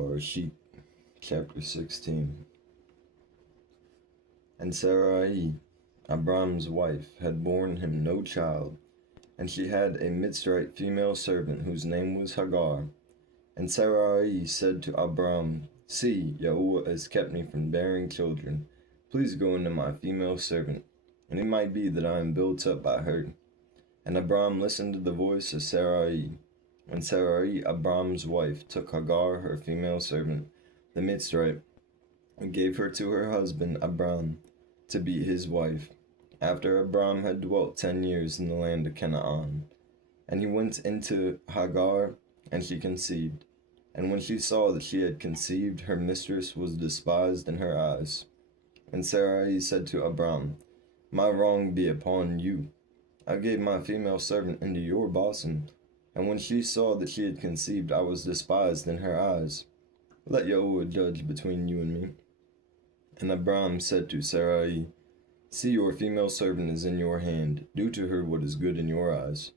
Barashyt, chapter 16. And Sarai, Abram's wife, had borne him no child, and she had a Mitzrite female servant whose name was Hagar. And Sarai said to Abram, See, Yahuwah has kept me from bearing children. Please go into my female servant, and it might be that I am built up by her. And Abram listened to the voice of Sarai. And Sarai, Abram's wife, took Hagar, her female servant, the Mitzrite, and gave her to her husband Abram to be his wife, after Abram had dwelt 10 years in the land of Canaan. And he went into Hagar, and she conceived. And when she saw that she had conceived, her mistress was despised in her eyes. And Sarai said to Abram, My wrong be upon you. I gave my female servant into your bosom, and when she saw that she had conceived, I was despised in her eyes. Let Yahuwah judge between you and me. And Abram said to Sarai, See, your female servant is in your hand. Do to her what is good in your eyes.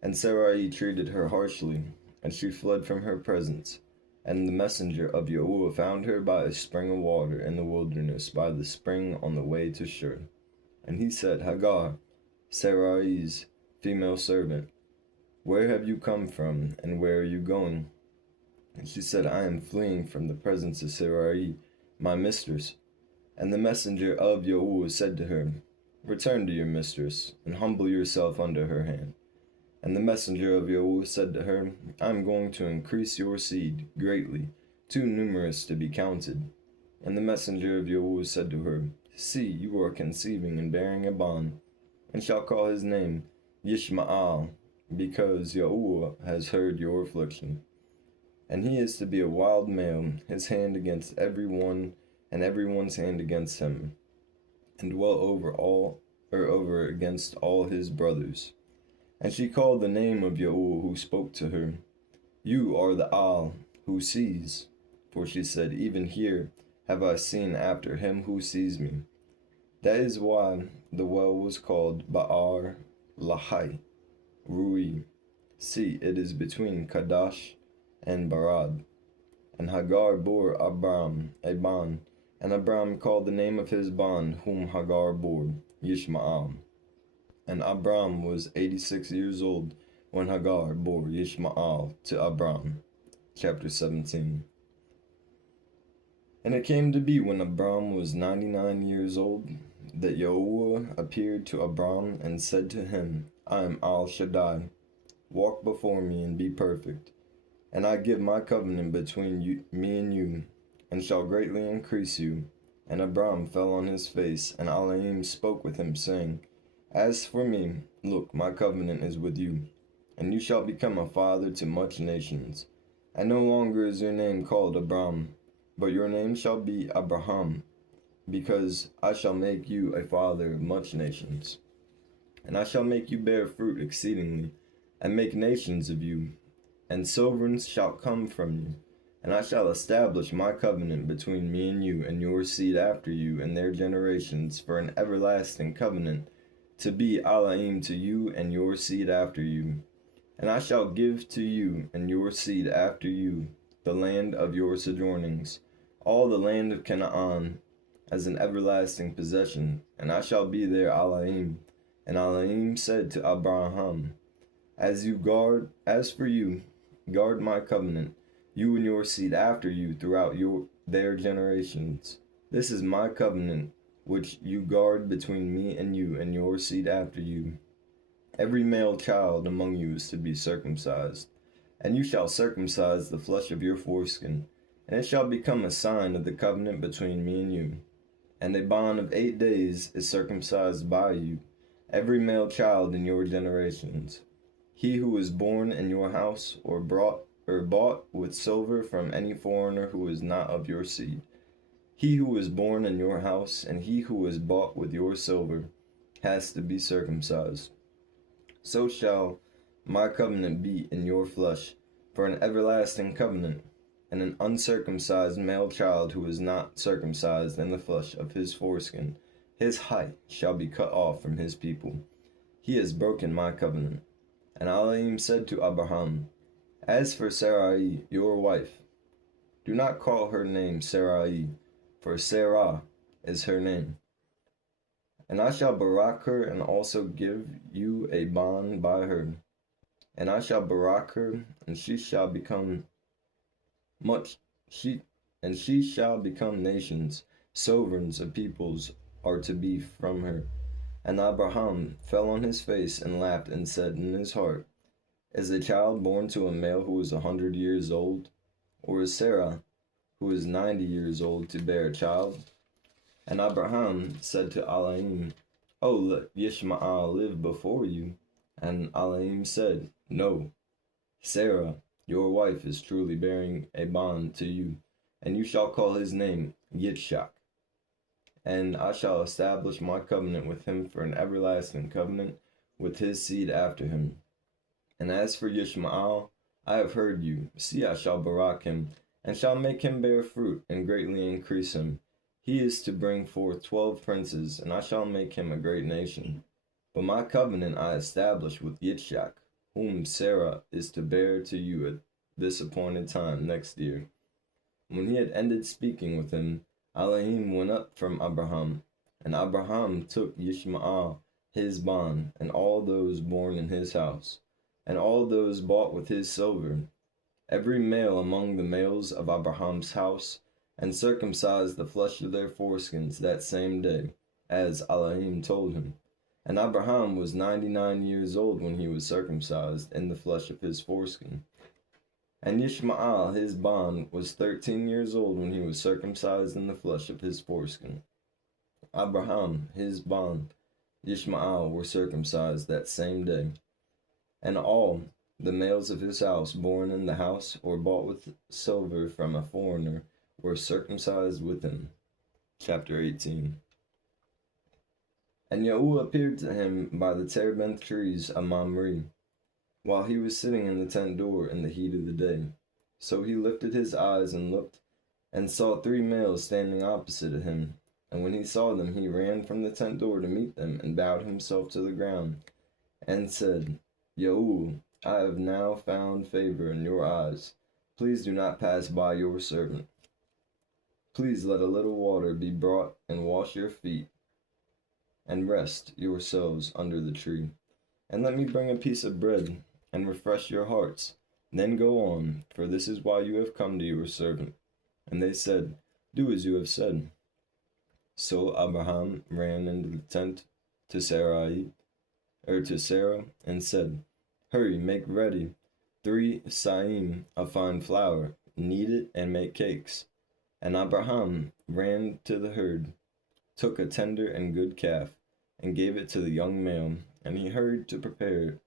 And Sarai treated her harshly, and she fled from her presence. And the messenger of Yahuwah found her by a spring of water in the wilderness, by the spring on the way to Shur. And he said, Hagar, Sarai's female servant, where have you come from, and where are you going? And she said, I am fleeing from the presence of Sarai, my mistress. And the messenger of Yahuwah said to her, Return to your mistress, and humble yourself under her hand. And the messenger of Yahuwah said to her, I am going to increase your seed greatly, too numerous to be counted. And the messenger of Yahuwah said to her, See, you are conceiving and bearing a bond, and shall call his name Yishmael, because Yahuwah has heard your affliction. And he is to be a wild male, his hand against every one, and everyone's hand against him, and dwell over against all his brothers. And she called the name of Yahuwah who spoke to her, You are the Al who sees. For she said, Even here have I seen after him who sees me. That is why the well was called Ba'ar Lahai Rui. See, it is between Kadash and Barad. And Hagar bore Abram a bond, and Abram called the name of his bond whom Hagar bore Yishmael. And Abram was 86 years old when Hagar bore Yishmael to Abram. Chapter 17. And it came to be when Abram was 99 years old, that Yahuwah appeared to Abram and said to him, I am Al Shaddai. Walk before me and be perfect. And I give my covenant between me and you, and shall greatly increase you. And Abram fell on his face, and Elohim spoke with him, saying, As for me, look, my covenant is with you, and you shall become a father to much nations. And no longer is your name called Abram, but your name shall be Abraham, because I shall make you a father of much nations. And I shall make you bear fruit exceedingly, and make nations of you, and sovereigns shall come from you. And I shall establish my covenant between me and you and your seed after you and their generations for an everlasting covenant, to be Elohim to you and your seed after you. And I shall give to you and your seed after you the land of your sojournings, all the land of Canaan, as an everlasting possession, and I shall be their Elohim. And Elohim said to Abraham, As for you, guard my covenant, you and your seed after you throughout their generations. This is my covenant, which you guard between me and you and your seed after you. Every male child among you is to be circumcised, and you shall circumcise the flesh of your foreskin, and it shall become a sign of the covenant between me and you. And a bond of 8 days is circumcised by you, every male child in your generations. He who is born in your house or bought with silver from any foreigner who is not of your seed. He who is born in your house and he who is bought with your silver has to be circumcised. So shall my covenant be in your flesh for an everlasting covenant, and an uncircumcised male child who is not circumcised in the flesh of his foreskin, his height shall be cut off from his people. He has broken my covenant. And Elohim said to Abraham, As for Sarai, your wife, Do not call her name Sarai, for Sarah is her name. And I shall barak her and also give you a bond by her. And I shall barak her, and she shall become much she and she shall become nations, sovereigns of peoples are to be from her. And Abraham fell on his face and laughed and said in his heart, is a child born to a male who is 100 years old? Or is Sarah, who is 90 years old, to bear a child? And Abraham said to Elohim, oh, let Yishmael live before you. And Elohim said, no, Sarah, your wife, is truly bearing a bond to you, and you shall call his name Yitzchak. And I shall establish my covenant with him for an everlasting covenant with his seed after him. And as for Yishmael, I have heard you. See, I shall barak him, and shall make him bear fruit, and greatly increase him. He is to bring forth 12 princes, and I shall make him a great nation. But my covenant I establish with Yitzchak, whom Sarah is to bear to you at this appointed time next year. When he had ended speaking with him, Elohim went up from Abraham, and Abraham took Yishmael his bond, and all those born in his house, and all those bought with his silver, every male among the males of Abraham's house, and circumcised the flesh of their foreskins that same day, as Elohim told him. And Abraham was 99 years old when he was circumcised in the flesh of his foreskin. And Yishmael his bond was 13 years old when he was circumcised in the flesh of his foreskin. Abraham his bond, Yishmael were circumcised that same day. And all the males of his house born in the house or bought with silver from a foreigner were circumcised with him. Chapter 18. And Yahuwah appeared to him by the terebinth trees of Mamre, while he was sitting in the tent door in the heat of the day. So he lifted his eyes and looked, and saw 3 males standing opposite of him. And when he saw them, he ran from the tent door to meet them, and bowed himself to the ground, and said, Yahuwah, I have now found favor in your eyes. Please do not pass by your servant. Please let a little water be brought, and wash your feet, and rest yourselves under the tree. And let me bring a piece of bread, and refresh your hearts. Then go on, for this is why you have come to your servant. And they said, do as you have said. So Abraham ran into the tent to Sarah, and said, hurry, make ready 3 saim of fine flour, knead it, and make cakes. And Abraham ran to the herd, took a tender and good calf, and gave it to the young male, and he hurried to prepare it.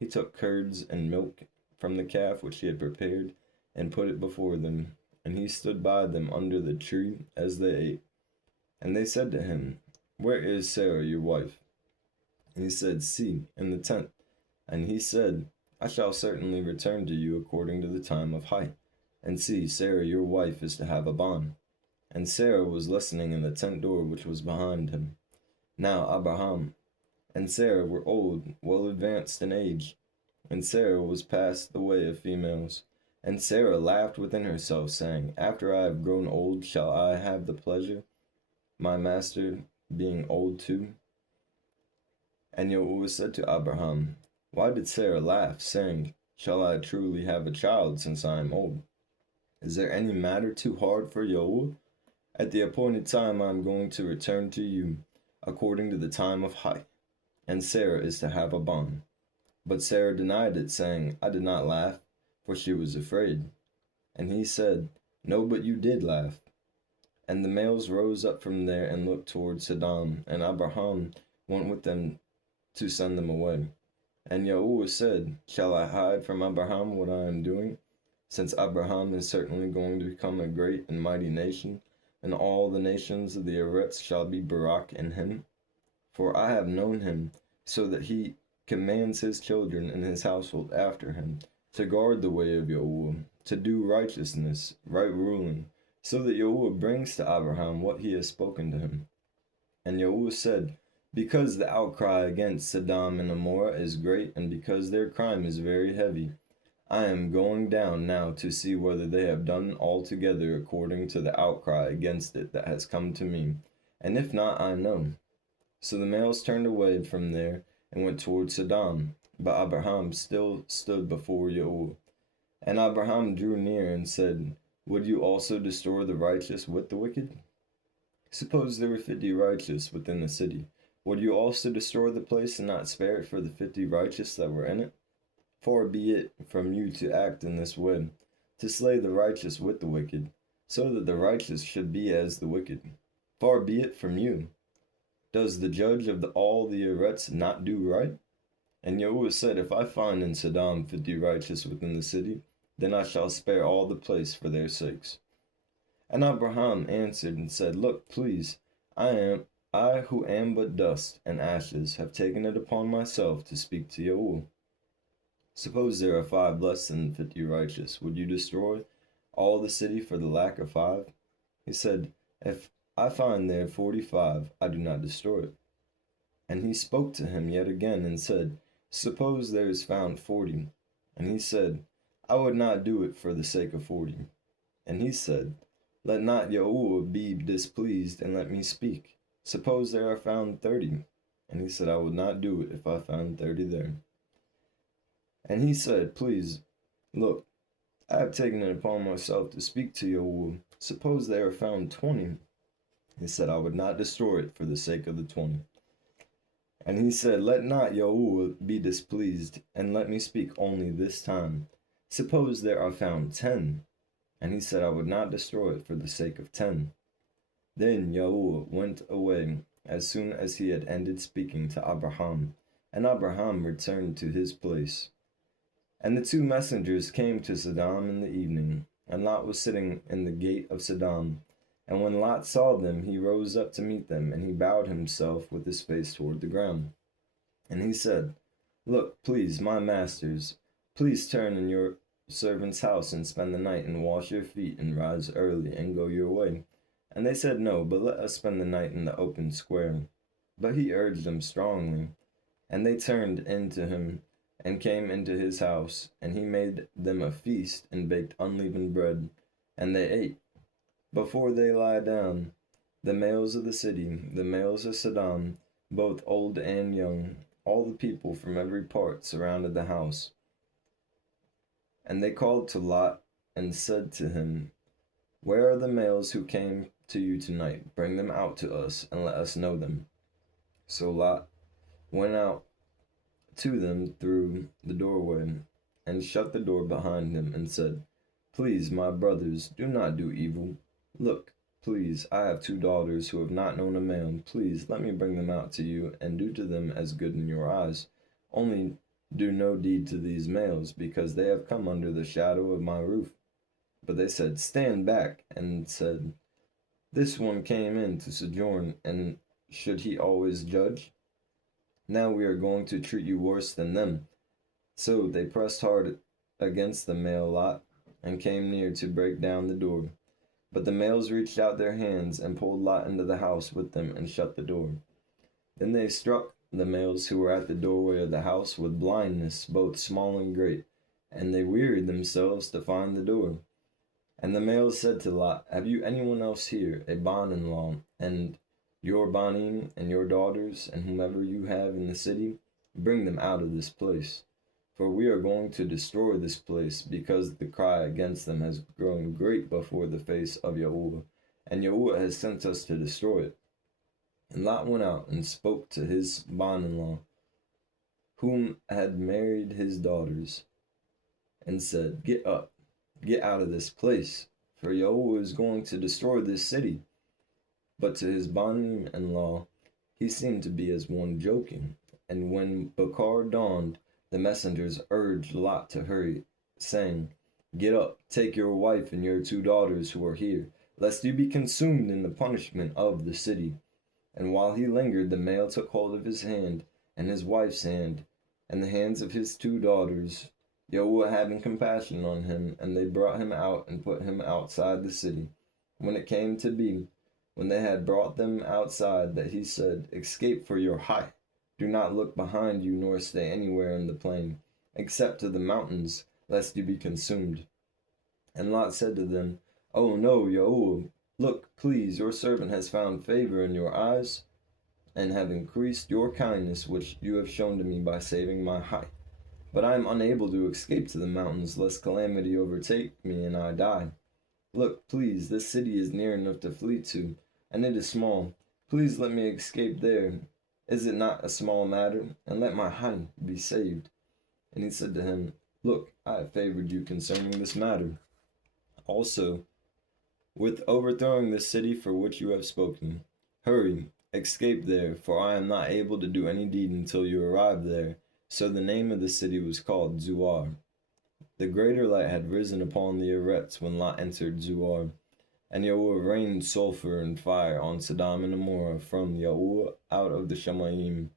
He took curds and milk from the calf which he had prepared, and put it before them, and he stood by them under the tree as they ate. And they said to him, where is Sarah your wife? And he said, see, in the tent. And he said, I shall certainly return to you according to the time of height. And see, Sarah your wife is to have a bond. And Sarah was listening in the tent door which was behind him. Now Abraham and Sarah were old, well advanced in age, and Sarah was past the way of females. And Sarah laughed within herself, saying, after I have grown old, shall I have the pleasure, my master being old too? And Yahuwah said to Abraham, why did Sarah laugh, saying, shall I truly have a child since I am old? Is there any matter too hard for Yahuwah? At the appointed time I am going to return to you, according to the time of height, and Sarah is to have a bond. But Sarah denied it, saying, I did not laugh, for she was afraid. And he said, no, but you did laugh. And the males rose up from there and looked toward Sodom, and Abraham went with them to send them away. And Yahuwah said, shall I hide from Abraham what I am doing? Since Abraham is certainly going to become a great and mighty nation, and all the nations of the Eretz shall be barak in him. For I have known him, so that he commands his children and his household after him, to guard the way of Yahuwah, to do righteousness, right ruling, so that Yahuwah brings to Abraham what he has spoken to him. And Yahuwah said, because the outcry against Sodom and Gomorrah is great, and because their crime is very heavy, I am going down now to see whether they have done altogether according to the outcry against it that has come to me, and if not, I know. So the males turned away from there and went toward Sodom, but Abraham still stood before Yahuwah. And Abraham drew near and said, would you also destroy the righteous with the wicked? Suppose there were 50 righteous within the city. Would you also destroy the place and not spare it for the 50 righteous that were in it? Far be it from you to act in this way, to slay the righteous with the wicked, so that the righteous should be as the wicked. Far be it from you. Does the judge of all the Eretz not do right? And Yahuwah said, if I find in Sodom 50 righteous within the city, then I shall spare all the place for their sakes. And Abraham answered and said, look, please, I who am but dust and ashes, have taken it upon myself to speak to Yahuwah. Suppose there are 5 less than 50 righteous, would you destroy all the city for the lack of 5? He said, if I find there 45, I do not destroy it. And he spoke to him yet again and said, suppose there is found 40. And he said, I would not do it for the sake of 40. And he said, let not Yahuwah be displeased, and let me speak. Suppose there are found 30. And he said, I would not do it if I found 30 there. And he said, please, look, I have taken it upon myself to speak to Yahuwah. Suppose there are found 20. He said, I would not destroy it for the sake of the 20. And he said, let not Yahuwah be displeased, and let me speak only this time. Suppose there are found 10. And he said, I would not destroy it for the sake of 10. Then Yahuwah went away as soon as he had ended speaking to Abraham, and Abraham returned to his place. And the 2 messengers came to Sodom in the evening, and Lot was sitting in the gate of Sodom. And when Lot saw them, he rose up to meet them, and he bowed himself with his face toward the ground. And he said, look, please, my masters, please turn in your servant's house and spend the night and wash your feet and rise early and go your way. And they said, no, but let us spend the night in the open square. But he urged them strongly. And they turned into him and came into his house, and he made them a feast and baked unleavened bread, and they ate. Before they lie down, the males of the city, the males of Sodom, both old and young, all the people from every part surrounded the house. And they called to Lot and said to him, where are the males who came to you tonight? Bring them out to us, and let us know them. So Lot went out to them through the doorway, and shut the door behind him, and said, please, my brothers, do not do evil. Look, please, I have 2 daughters who have not known a man. Please, let me bring them out to you, and do to them as good in your eyes. Only do no deed to these males, because they have come under the shadow of my roof. But they said, stand back, and said, this one came in to sojourn, and should he always judge? Now we are going to treat you worse than them. So they pressed hard against the male Lot, and came near to break down the door. But the males reached out their hands, and pulled Lot into the house with them, and shut the door. Then they struck the males who were at the doorway of the house with blindness, both small and great, and they wearied themselves to find the door. And the males said to Lot, have you anyone else here, a bond-in-law, and your banim, and your daughters, and whomever you have in the city? Bring them out of this place. For we are going to destroy this place, because the cry against them has grown great before the face of Yahuwah, and Yahuwah has sent us to destroy it. And Lot went out and spoke to his bond-in-law, whom had married his daughters, and said, get up, get out of this place, for Yahuwah is going to destroy this city. But to his bond-in-law he seemed to be as one joking. And when Bakar dawned, the messengers urged Lot to hurry, saying, get up, take your wife and your 2 daughters who are here, lest you be consumed in the punishment of the city. And while he lingered, the male took hold of his hand, and his wife's hand, and the hands of his 2 daughters, Yahuwah having compassion on him, and they brought him out and put him outside the city. When it came to be, when they had brought them outside, that he said, escape for your height. Do not look behind you, nor stay anywhere in the plain, except to the mountains, lest you be consumed. And Lot said to them, Oh no, Yahuwah, look, please, your servant has found favor in your eyes, and have increased your kindness which you have shown to me by saving my hide. But I am unable to escape to the mountains, lest calamity overtake me and I die. Look, please, this city is near enough to flee to, and it is small. Please let me escape there. Is it not a small matter? And let my hide be saved. And he said to him, Look, I have favored you concerning this matter. Also, with overthrowing the city for which you have spoken. Hurry, escape there, for I am not able to do any deed until you arrive there. So the name of the city was called Zoar. The greater light had risen upon the Eretz when Lot entered Zoar, and Yahuwah rained sulfur and fire on Sodom and Gomorrah from Yahuwah out of the Shamayim.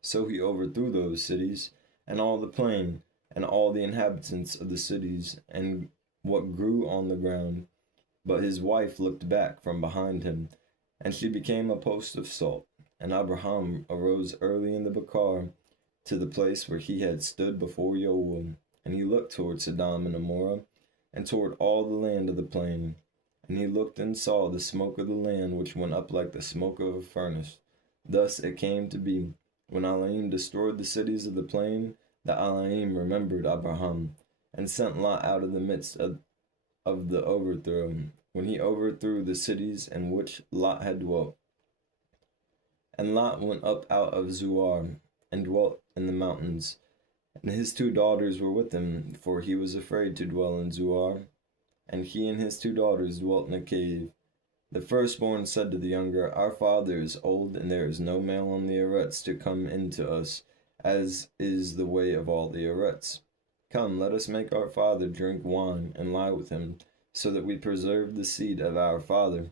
So he overthrew those cities, and all the plain, and all the inhabitants of the cities, and what grew on the ground. But his wife looked back from behind him, and she became a post of salt. And Abraham arose early in the Bakar to the place where he had stood before Yahuwah, and he looked toward Sodom and Gomorrah, and toward all the land of the plain. And he looked and saw the smoke of the land which went up like the smoke of a furnace. Thus it came to be, when Elohim destroyed the cities of the plain, that Elohim remembered Abraham, and sent Lot out of the midst of the overthrow, when he overthrew the cities in which Lot had dwelt. And Lot went up out of Zoar, and dwelt in the mountains, and his 2 daughters were with him, for he was afraid to dwell in Zoar. And he and his 2 daughters dwelt in a cave. The firstborn said to the younger, Our father is old, and there is no male on the Eretz to come in to us, as is the way of all the Eretz. Come, let us make our father drink wine, and lie with him, so that we preserve the seed of our father.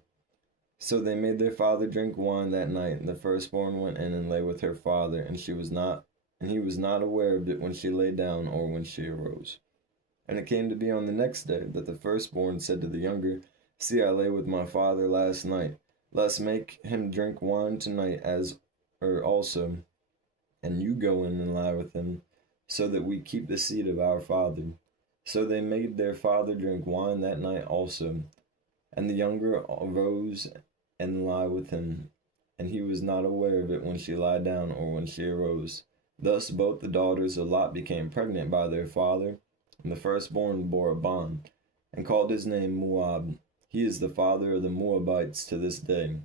So they made their father drink wine that night, and the firstborn went in and lay with her father, and he was not aware of it when she lay down or when she arose. And it came to be on the next day that the firstborn said to the younger, See, I lay with my father last night. Let's make him drink wine tonight also, and you go in and lie with him, so that we keep the seed of our father. So they made their father drink wine that night also. And the younger arose and lay with him, and he was not aware of it when she lay down or when she arose. Thus both the daughters of Lot became pregnant by their father, and the firstborn bore a bond, and called his name Moab. He is the father of the Moabites to this day.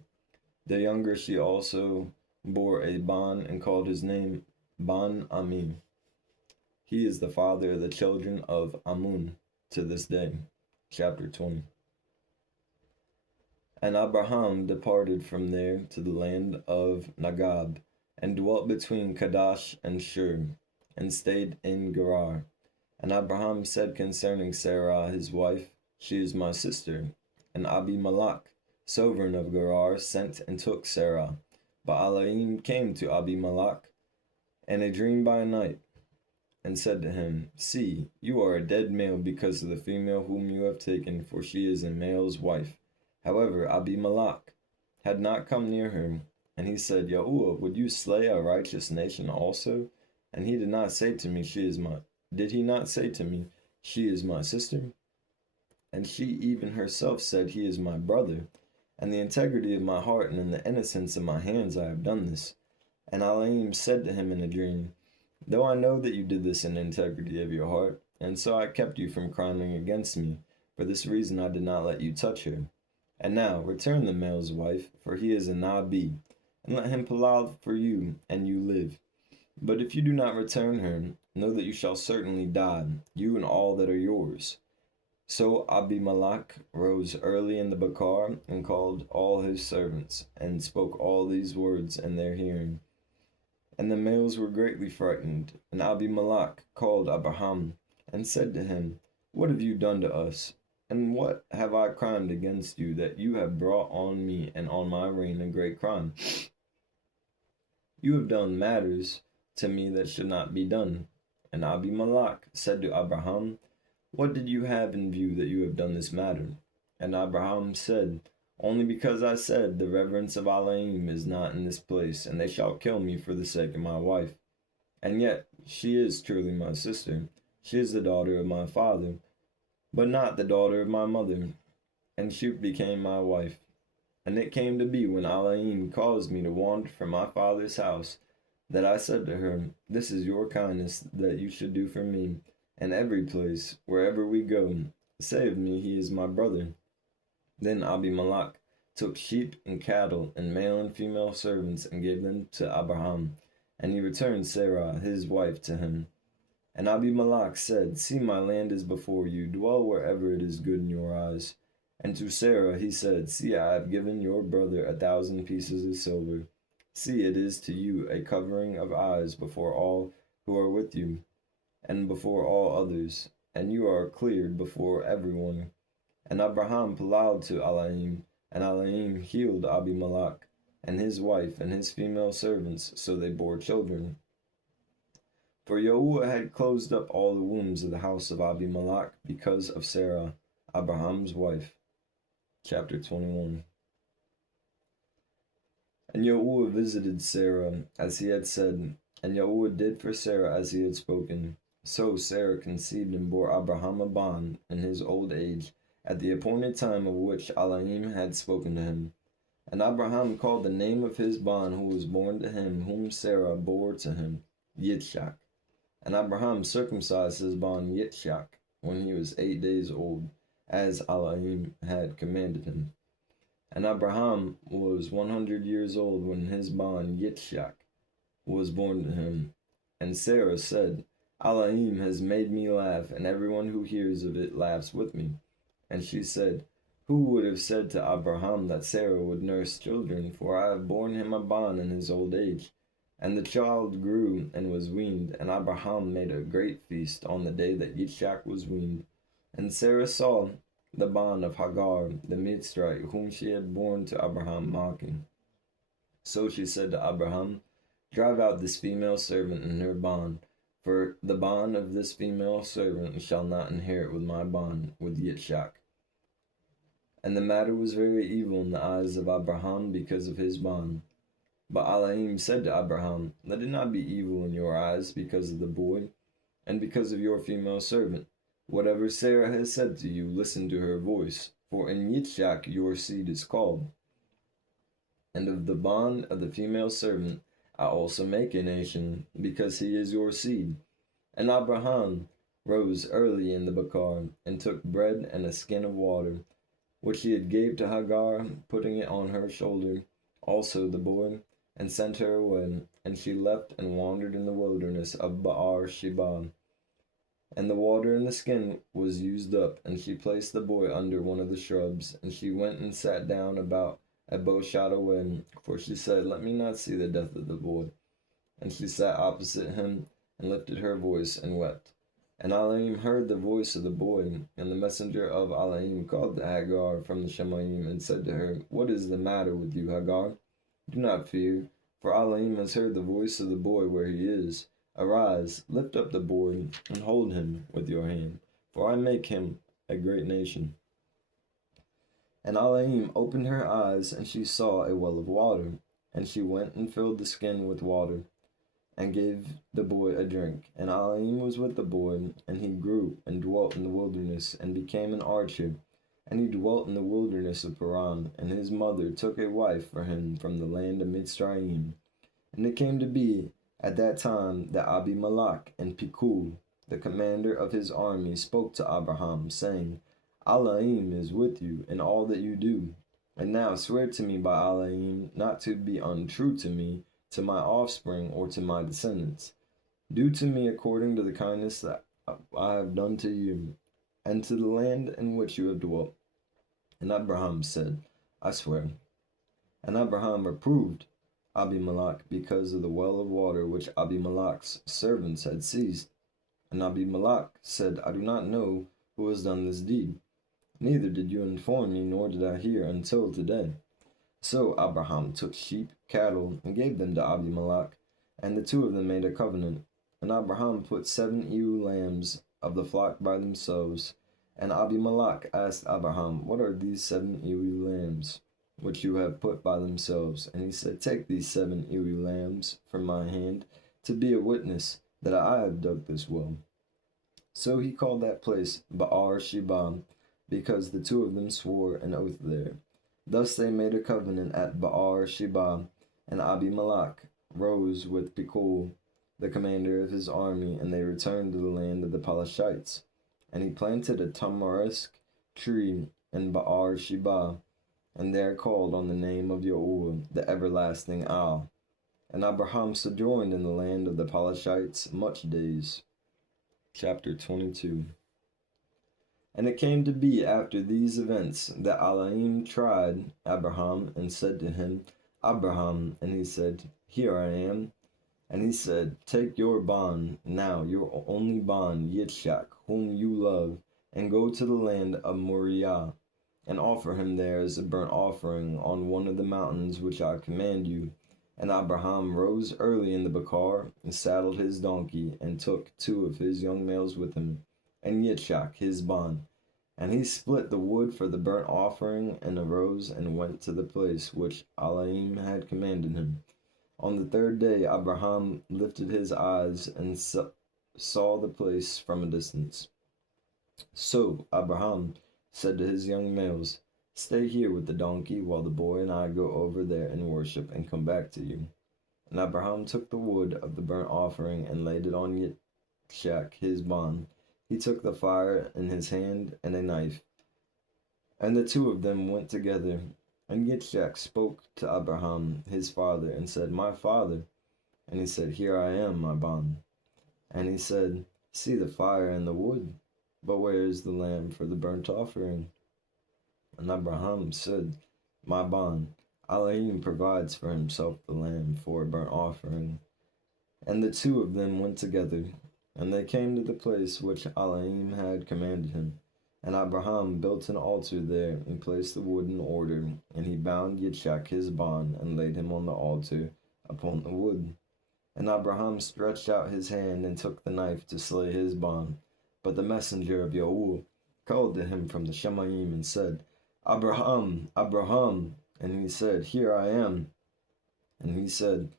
The younger she also bore a bond, and called his name Ban Ami. He is the father of the children of Ammon to this day. Chapter 20. And Abraham departed from there to the land of Negab, and dwelt between Kadesh and Shur, and stayed in Gerar. And Abraham said concerning Sarah his wife, She is my sister. And Abimelech, sovereign of Gerar, sent and took Sarah. But Elohim came to Abimelech in a dream by night, and said to him, See, you are a dead male because of the female whom you have taken, for she is a male's wife. However, Abimelech had not come near her, and he said, Yahuwah, would you slay a righteous nation also? And he did not say to me, Did he not say to me, She is my sister? And she even herself said, He is my brother. And the integrity of my heart and in the innocence of my hands I have done this. And Elohim said to him in a dream, Though I know that you did this in the integrity of your heart, and so I kept you from crowning against me, for this reason I did not let you touch her. And now return the male's wife, for he is a Nabi, and let him halal for you, and you live. But if you do not return her, know that you shall certainly die, you and all that are yours. So Abimelech rose early in the Bakar, and called all his servants, and spoke all these words in their hearing. And the males were greatly frightened. And Abimelech called Abraham, and said to him, What have you done to us? And what have I crimed against you, that you have brought on me and on my reign a great crime? You have done matters to me that should not be done. And Abimelech said to Abraham, What did you have in view that you have done this matter? And Abraham said, Only because I said, The reverence of Elohim is not in this place, and they shall kill me for the sake of my wife. And yet she is truly my sister. She is the daughter of my father, but not the daughter of my mother. And she became my wife. And it came to be when Elohim caused me to wander from my father's house, that I said to her, This is your kindness that you should do for me, and every place, wherever we go, say of me, he is my brother. Then Abimelech took sheep and cattle and male and female servants and gave them to Abraham, and he returned Sarah his wife to him. And Abimelech said, See, my land is before you, dwell wherever it is good in your eyes. And to Sarah he said, See, I have given your brother 1,000 pieces of silver. See, it is to you a covering of eyes before all who are with you, and before all others, and you are cleared before everyone. And Abraham plowed to Elohim, and Elohim healed Abimelech, and his wife, and his female servants, so they bore children. For Yahuwah had closed up all the wombs of the house of Abimelech because of Sarah, Abraham's wife. Chapter 21. And Yahuwah visited Sarah as he had said, and Yahuwah did for Sarah as he had spoken. So Sarah conceived and bore Abraham a bond in his old age, at the appointed time of which Elohim had spoken to him. And Abraham called the name of his bond who was born to him, whom Sarah bore to him, Yitzchak. And Abraham circumcised his bond Yitzchak when he was 8 days old, as Elohim had commanded him. And Abraham was 100 years old when his bond Yitzchak was born to him. And Sarah said, Elohim has made me laugh, and everyone who hears of it laughs with me. And she said, Who would have said to Abraham that Sarah would nurse children? For I have borne him a bond in his old age. And the child grew and was weaned, and Abraham made a great feast on the day that Yitzchak was weaned. And Sarah saw the bond of Hagar, the Mitzrite, whom she had borne to Abraham, mocking. So she said to Abraham, Drive out this female servant and her bond, for the bond of this female servant shall not inherit with my bond, with Yitzchak. And the matter was very evil in the eyes of Abraham because of his bond. But Elohim said to Abraham, Let it not be evil in your eyes because of the boy, and because of your female servant. Whatever Sarah has said to you, listen to her voice, for in Yitzchak your seed is called. And of the bond of the female servant I also make a nation, because he is your seed. And Abraham rose early in the Bakar, and took bread and a skin of water, which he had gave to Hagar, putting it on her shoulder, also the boy, and sent her away, and she left and wandered in the wilderness of Barashyt. And the water in the skin was used up, and she placed the boy under one of the shrubs, and she went and sat down about a bow shot away, for she said, Let me not see the death of the boy. And she sat opposite him, and lifted her voice, and wept. And Elohim heard the voice of the boy, and the messenger of Elohim called to Hagar from the Shemaim, and said to her, What is the matter with you, Hagar? Do not fear, for Elohim has heard the voice of the boy where he is. Arise, lift up the boy, and hold him with your hand, for I make him a great nation. And Elohim opened her eyes, and she saw a well of water. And she went and filled the skin with water, and gave the boy a drink. And Elohim was with the boy, and he grew and dwelt in the wilderness, and became an archer. And he dwelt in the wilderness of Paran, and his mother took a wife for him from the land of Mitzrayim. And it came to be at that time that Abimelech and Pikul, the commander of his army, spoke to Abraham, saying, Elohim is with you in all that you do. And now swear to me by Elohim not to be untrue to me, to my offspring, or to my descendants. Do to me according to the kindness that I have done to you, and to the land in which you have dwelt. And Abraham said, I swear. And Abraham approved Abimelech because of the well of water which Abimelech's servants had seized. And Abimelech said, I do not know who has done this deed. Neither did you inform me, nor did I hear until today. So Abraham took sheep, cattle, and gave them to Abimelech, and the two of them made a covenant. And Abraham put 7 ewe lambs of the flock by themselves. And Abimelech asked Abraham, What are these 7 ewe lambs which you have put by themselves? And he said, Take these 7 ewe lambs from my hand, to be a witness that I have dug this well. So he called that place Barashyt, because the two of them swore an oath there. Thus they made a covenant at Barashyt, and Abimelech rose with Pichol, the commander of his army, and they returned to the land of the Palashites. And he planted a tamarisk tree in Barashyt, and there called on the name of Yahuwah, the everlasting Al. And Abraham sojourned in the land of the Palashites much days. Chapter 22. And it came to be after these events that Elohim tried Abraham and said to him, Abraham, and he said, Here I am. And he said, Take your bond, now your only bond, Yitzchak, whom you love, and go to the land of Moriah, and offer him there as a burnt offering on one of the mountains which I command you. And Abraham rose early in the Bakar, and saddled his donkey, and took 2 of his young males with him, and Yitzchak his bond. And he split the wood for the burnt offering, and arose, and went to the place which Elohim had commanded him. On the 3rd day Abraham lifted his eyes, and saw the place from a distance. So Abraham said to his young males, Stay here with the donkey, while the boy and I go over there and worship, and come back to you. And Abraham took the wood of the burnt offering, and laid it on Yitzchak his bond. He took the fire in his hand, and a knife. And the 2 of them went together. And Yitzchak spoke to Abraham his father, and said, My father. And he said, Here I am, my bond. And he said, See the fire and the wood, but where is the lamb for the burnt offering? And Abraham said, My bond, Elohim provides for himself the lamb for a burnt offering. And the 2 of them went together, and they came to the place which Elohim had commanded him. And Abraham built an altar there, and placed the wood in order, and he bound Yitzchak his bond, and laid him on the altar upon the wood. And Abraham stretched out his hand, and took the knife to slay his bond. But the messenger of Yahuwah called to him from the Shemayim, and said, Abraham, Abraham. And he said, Here I am. And he said,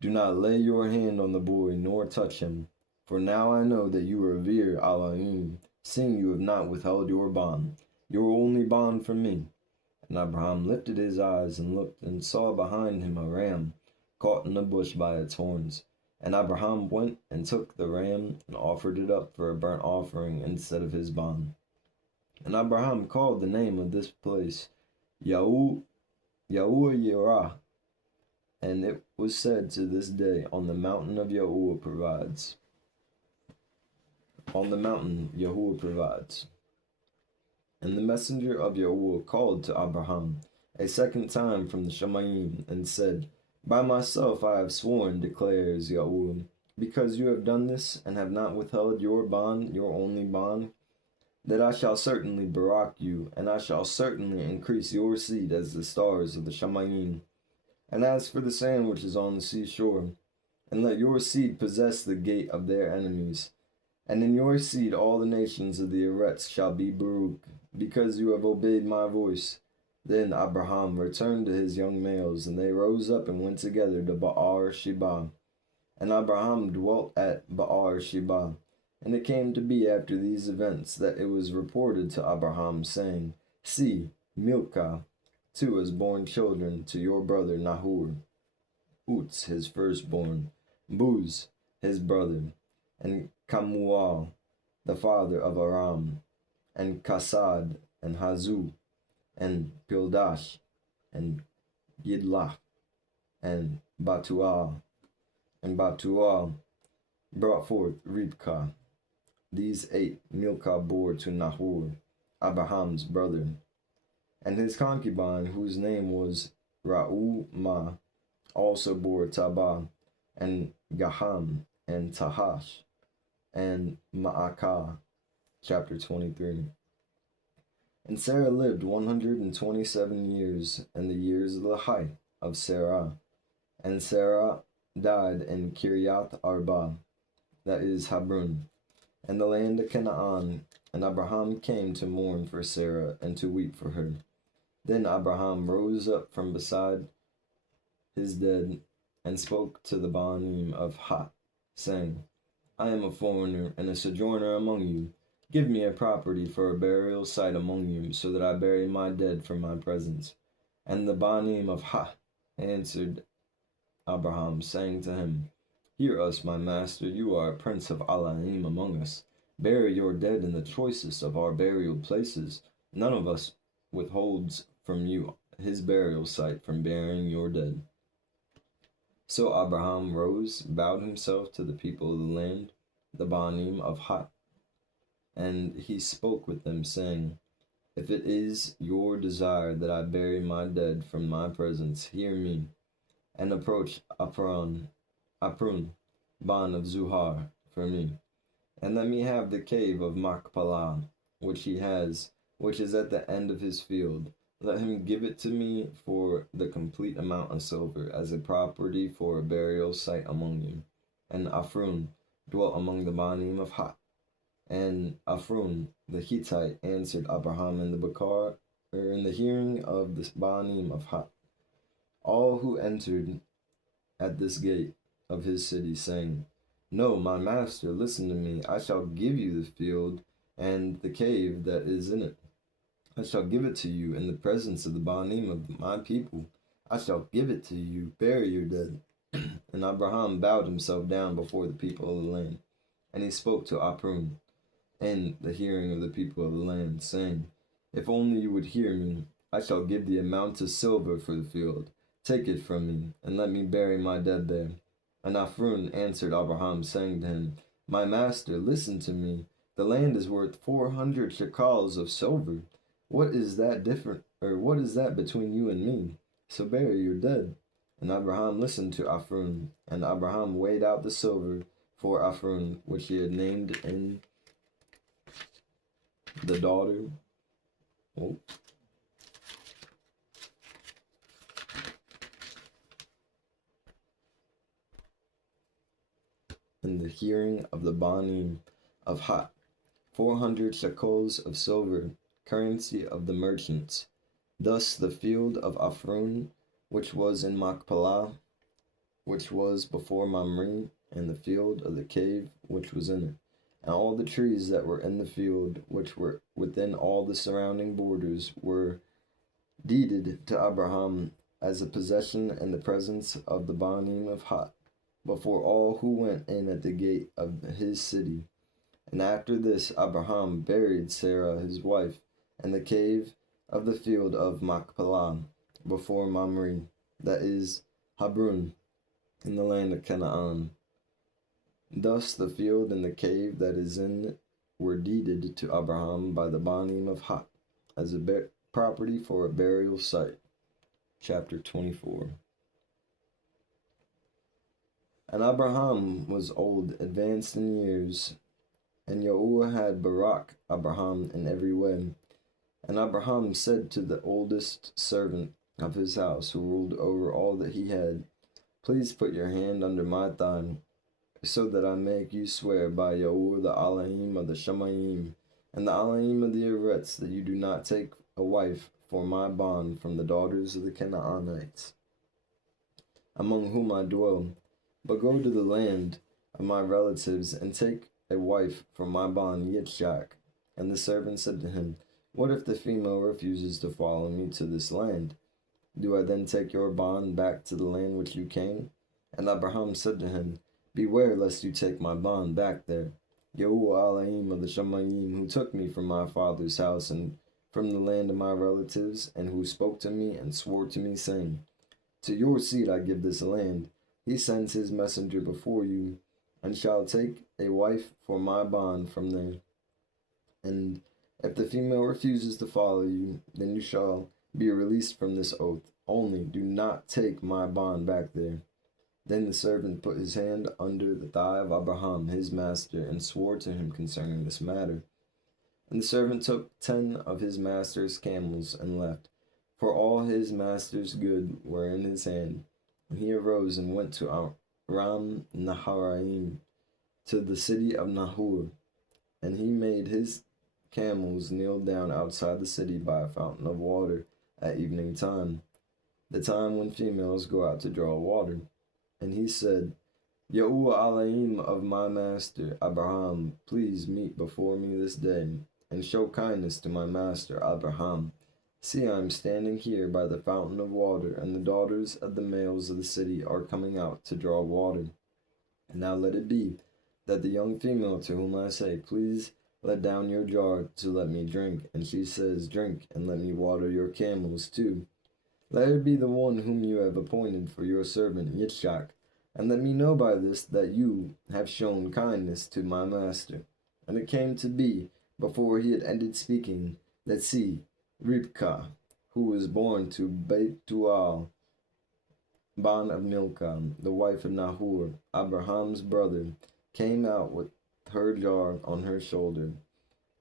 Do not lay your hand on the boy, nor touch him. For now I know that you revere Elohim, seeing you have not withheld your bond, your only bond from me. And Abraham lifted his eyes and looked, and saw behind him a ram, caught in a bush by its horns. And Abraham went and took the ram, and offered it up for a burnt offering instead of his bond. And Abraham called the name of this place Yahuwah Yirah. And it was said to this day, On the mountain of Yahuwah provides. On the mountain Yahuwah provides. And the messenger of Yahuwah called to Abraham a second time from the Shemayim, and said, By myself I have sworn, declares Yahuwah, because you have done this, and have not withheld your bond, your only bond, that I shall certainly barak you, and I shall certainly increase your seed as the stars of the Shemayim. And as for the sand which is on the seashore, and let your seed possess the gate of their enemies. And in your seed all the nations of the Eretz shall be Baruch, because you have obeyed my voice. Then Abraham returned to his young males, and they rose up and went together to Barashyt. And Abraham dwelt at Barashyt. And it came to be after these events that it was reported to Abraham, saying, See, Milcah too has borne children to your brother Nahor, Uts his firstborn, Buz his brother, and Kamual the father of Aram, and Kasad, and Hazu, and Pildash, and Yidlach, and Batual. And Batual brought forth Ribkah. These 8 Milcah bore to Nahor, Abraham's brother. And his concubine, whose name was Ra'umah, also bore Tabah, and Gaham, and Tahash, and Ma'akah. Chapter 23. And Sarah lived 127 years, and the years of the height of Sarah. And Sarah died in Kiriath Arba, that is Hebron, and the land of Canaan. And Abraham came to mourn for Sarah, and to weep for her. Then Abraham rose up from beside his dead, and spoke to the Banim of Ha, saying, I am a foreigner and a sojourner among you. Give me a property for a burial site among you, so that I bury my dead from my presence. And the Banim of Ha answered Abraham, saying to him, Hear us, my master, you are a prince of Alaim among us. Bury your dead in the choicest of our burial places. None of us withholds from you his burial site from burying your dead. So Abraham rose, bowed himself to the people of the land, the Banim of Ha, and he spoke with them, saying, If it is your desire that I bury my dead from my presence, hear me, and approach Aprun, Ban of Zuhar, for me, and let me have the cave of Machpelah, which he has, which is at the end of his field. Let him give it to me for the complete amount of silver, as a property for a burial site among you. And Aphrun dwelt among the Banim of Ha. And Aphrun the Hittite answered Abraham in the hearing of the Banim of Ha, all who entered at this gate of his city, saying, No, my master, listen to me. I shall give you the field and the cave that is in it. I shall give it to you in the presence of the Banim of my people. I shall give it to you. Bury your dead. And Abraham bowed himself down before the people of the land. And he spoke to Aprun in the hearing of the people of the land, saying, If only you would hear me, I shall give the amount of silver for the field. Take it from me, and let me bury my dead there. And Aphrun answered Abraham, saying to him, My master, listen to me. The land is worth 400 shekels of silver. What is that between you and me? So bury your dead. And Abraham listened to Aphrun, and Abraham weighed out the silver for Aphrun, which he had named in the daughter. Oh. In the hearing of the Banim of Ha, 400 shekels of silver, currency of the merchants. Thus the field of Aphrun, which was in Machpelah, which was before Mamre, and the field of the cave which was in it, and all the trees that were in the field, which were within all the surrounding borders, were deeded to Abraham as a possession in the presence of the Banim of Ha, before all who went in at the gate of his city. And after this Abraham buried Sarah his wife in the cave of the field of Machpelah, before Mamre, that is Hebron, in the land of Canaan. Thus the field and the cave that is in it were deeded to Abraham by the Banim of Ha, as a property for a burial site. Chapter 24. And Abraham was old, advanced in years, and Yahuwah had Barak Abraham in every way. And Abraham said to the oldest servant of his house, who ruled over all that he had, Please put your hand under my thigh, so that I make you swear by Yahuwah the Elohim of the Shamayim, and the Elohim of the Eretz, that you do not take a wife for my bond from the daughters of the Canaanites, among whom I dwell, but go to the land of my relatives, and take a wife for my bond Yitzchak. And the servant said to him, What if the female refuses to follow me to this land? Do I then take your bond back to the land which you came? And Abraham said to him, Beware lest you take my bond back there. Yahuwah Elohim of the Shamayim, who took me from my father's house and from the land of my relatives, and who spoke to me and swore to me, saying, To your seed I give this land. He sends his messenger before you, and shall take a wife for my bond from there. And if the female refuses to follow you, then you shall be released from this oath. Only do not take my bond back there. Then the servant put his hand under the thigh of Abraham, his master, and swore to him concerning this matter. And the servant took 10 of his master's camels and left, for all his master's good were in his hand. And he arose and went to Aram Naharaim, to the city of Nahor, and he made his camels kneel down outside the city by a fountain of water at evening time, the time when females go out to draw water. And he said, Yahuwah Elohim of my master Abraham, please meet before me this day, and show kindness to my master Abraham. See, I am standing here by the fountain of water, and the daughters of the males of the city are coming out to draw water. And now let it be that the young female to whom I say, please let down your jar to let me drink, and she says, drink, and let me water your camels too. Let her be the one whom you have appointed for your servant Yitzchak, and let me know by this that you have shown kindness to my master. And it came to be, before he had ended speaking, that see, Ribkah, who was born to Bethuel, Ban of Milcah, the wife of Nahor, Abraham's brother, came out with her jar on her shoulder.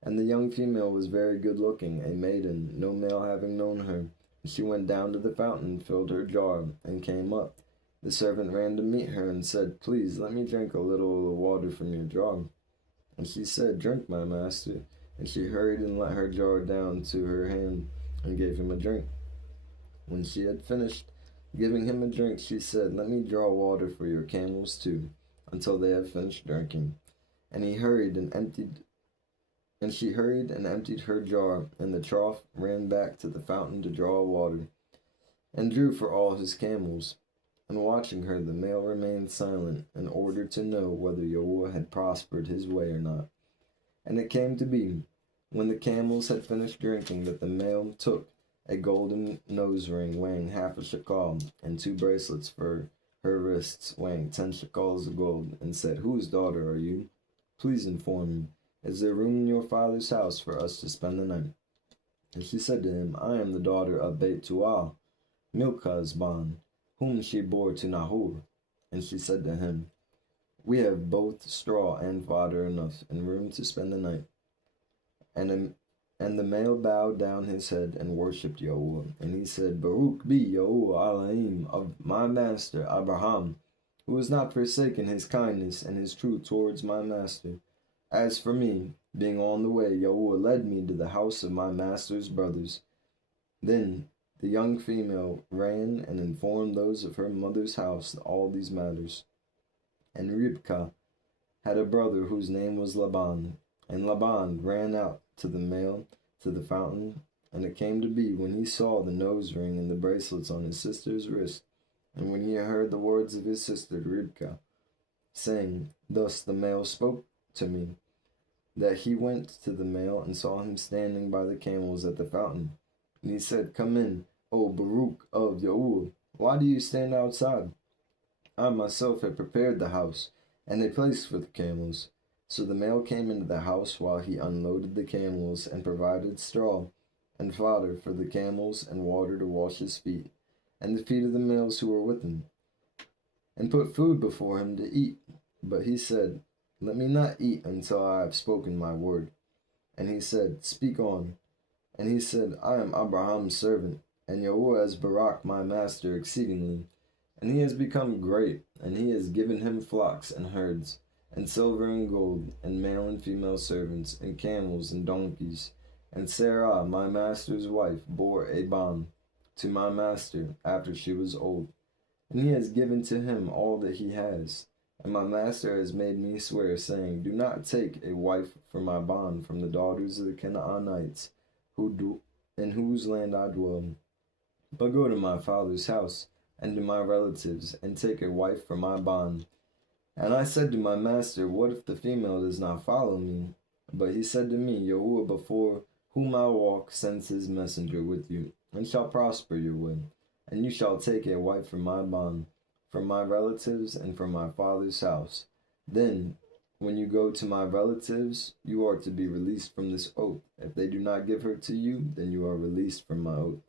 And the young female was very good looking, a maiden, no male having known her. She went down to the fountain, filled her jar, and came up. The servant ran to meet her and said, please let me drink a little of the water from your jar. And she said, drink, my master. And she hurried and let her jar down to her hand and gave him a drink. When she had finished giving him a drink, she said, let me draw water for your camels too, until they have finished drinking. And he hurried and emptied And she hurried and emptied her jar, and the trough ran back to the fountain to draw water, and drew for all his camels. And watching her, the male remained silent, in order to know whether Yahuwah had prospered his way or not. And it came to be, when the camels had finished drinking, that the male took a golden nose ring weighing half a shekel, and 2 bracelets for her wrists weighing 10 shekels of gold, and said, whose daughter are you? Please inform me. Is there room in your father's house for us to spend the night? And she said to him, I am the daughter of Bethuel, Milcah's bond, whom she bore to Nahor. And she said to him, we have both straw and fodder enough, and room to spend the night. And the male bowed down his head and worshipped Yahuwah. And he said, Baruch be Yahuwah Elohim of my master Abraham, who has not forsaken his kindness and his truth towards my master. As for me, being on the way, Yahuwah led me to the house of my master's brothers. Then the young female ran and informed those of her mother's house all these matters. And Ribkah had a brother whose name was Laban. And Laban ran out to the male to the fountain. And it came to be, when he saw the nose ring and the bracelets on his sister's wrist, and when he heard the words of his sister Ribkah, saying, thus the male spoke to me, that he went to the male and saw him standing by the camels at the fountain. And he said, come in, O Baruch of Yahuwah. Why do you stand outside? I myself had prepared the house and a place for the camels. So the male came into the house while he unloaded the camels and provided straw and fodder for the camels and water to wash his feet and the feet of the males who were with him, and put food before him to eat. But he said, let me not eat until I have spoken my word. And he said, speak on. And he said, I am Abraham's servant, and Yahuwah has baraked my master exceedingly. And he has become great, and he has given him flocks and herds, and silver and gold, and male and female servants, and camels and donkeys. And Sarah, my master's wife, bore a bond to my master after she was old. And he has given to him all that he has. And my master has made me swear, saying, do not take a wife for my bond from the daughters of the Canaanites, in whose land I dwell, but go to my father's house, and to my relatives, and take a wife for my bond. And I said to my master, what if the female does not follow me? But he said to me, Yahuwah before whom I walk sends his messenger with you, and shall prosper your way. And you shall take a wife for my bond, from my relatives, and from my father's house. Then, when you go to my relatives, you are to be released from this oath. If they do not give her to you, then you are released from my oath.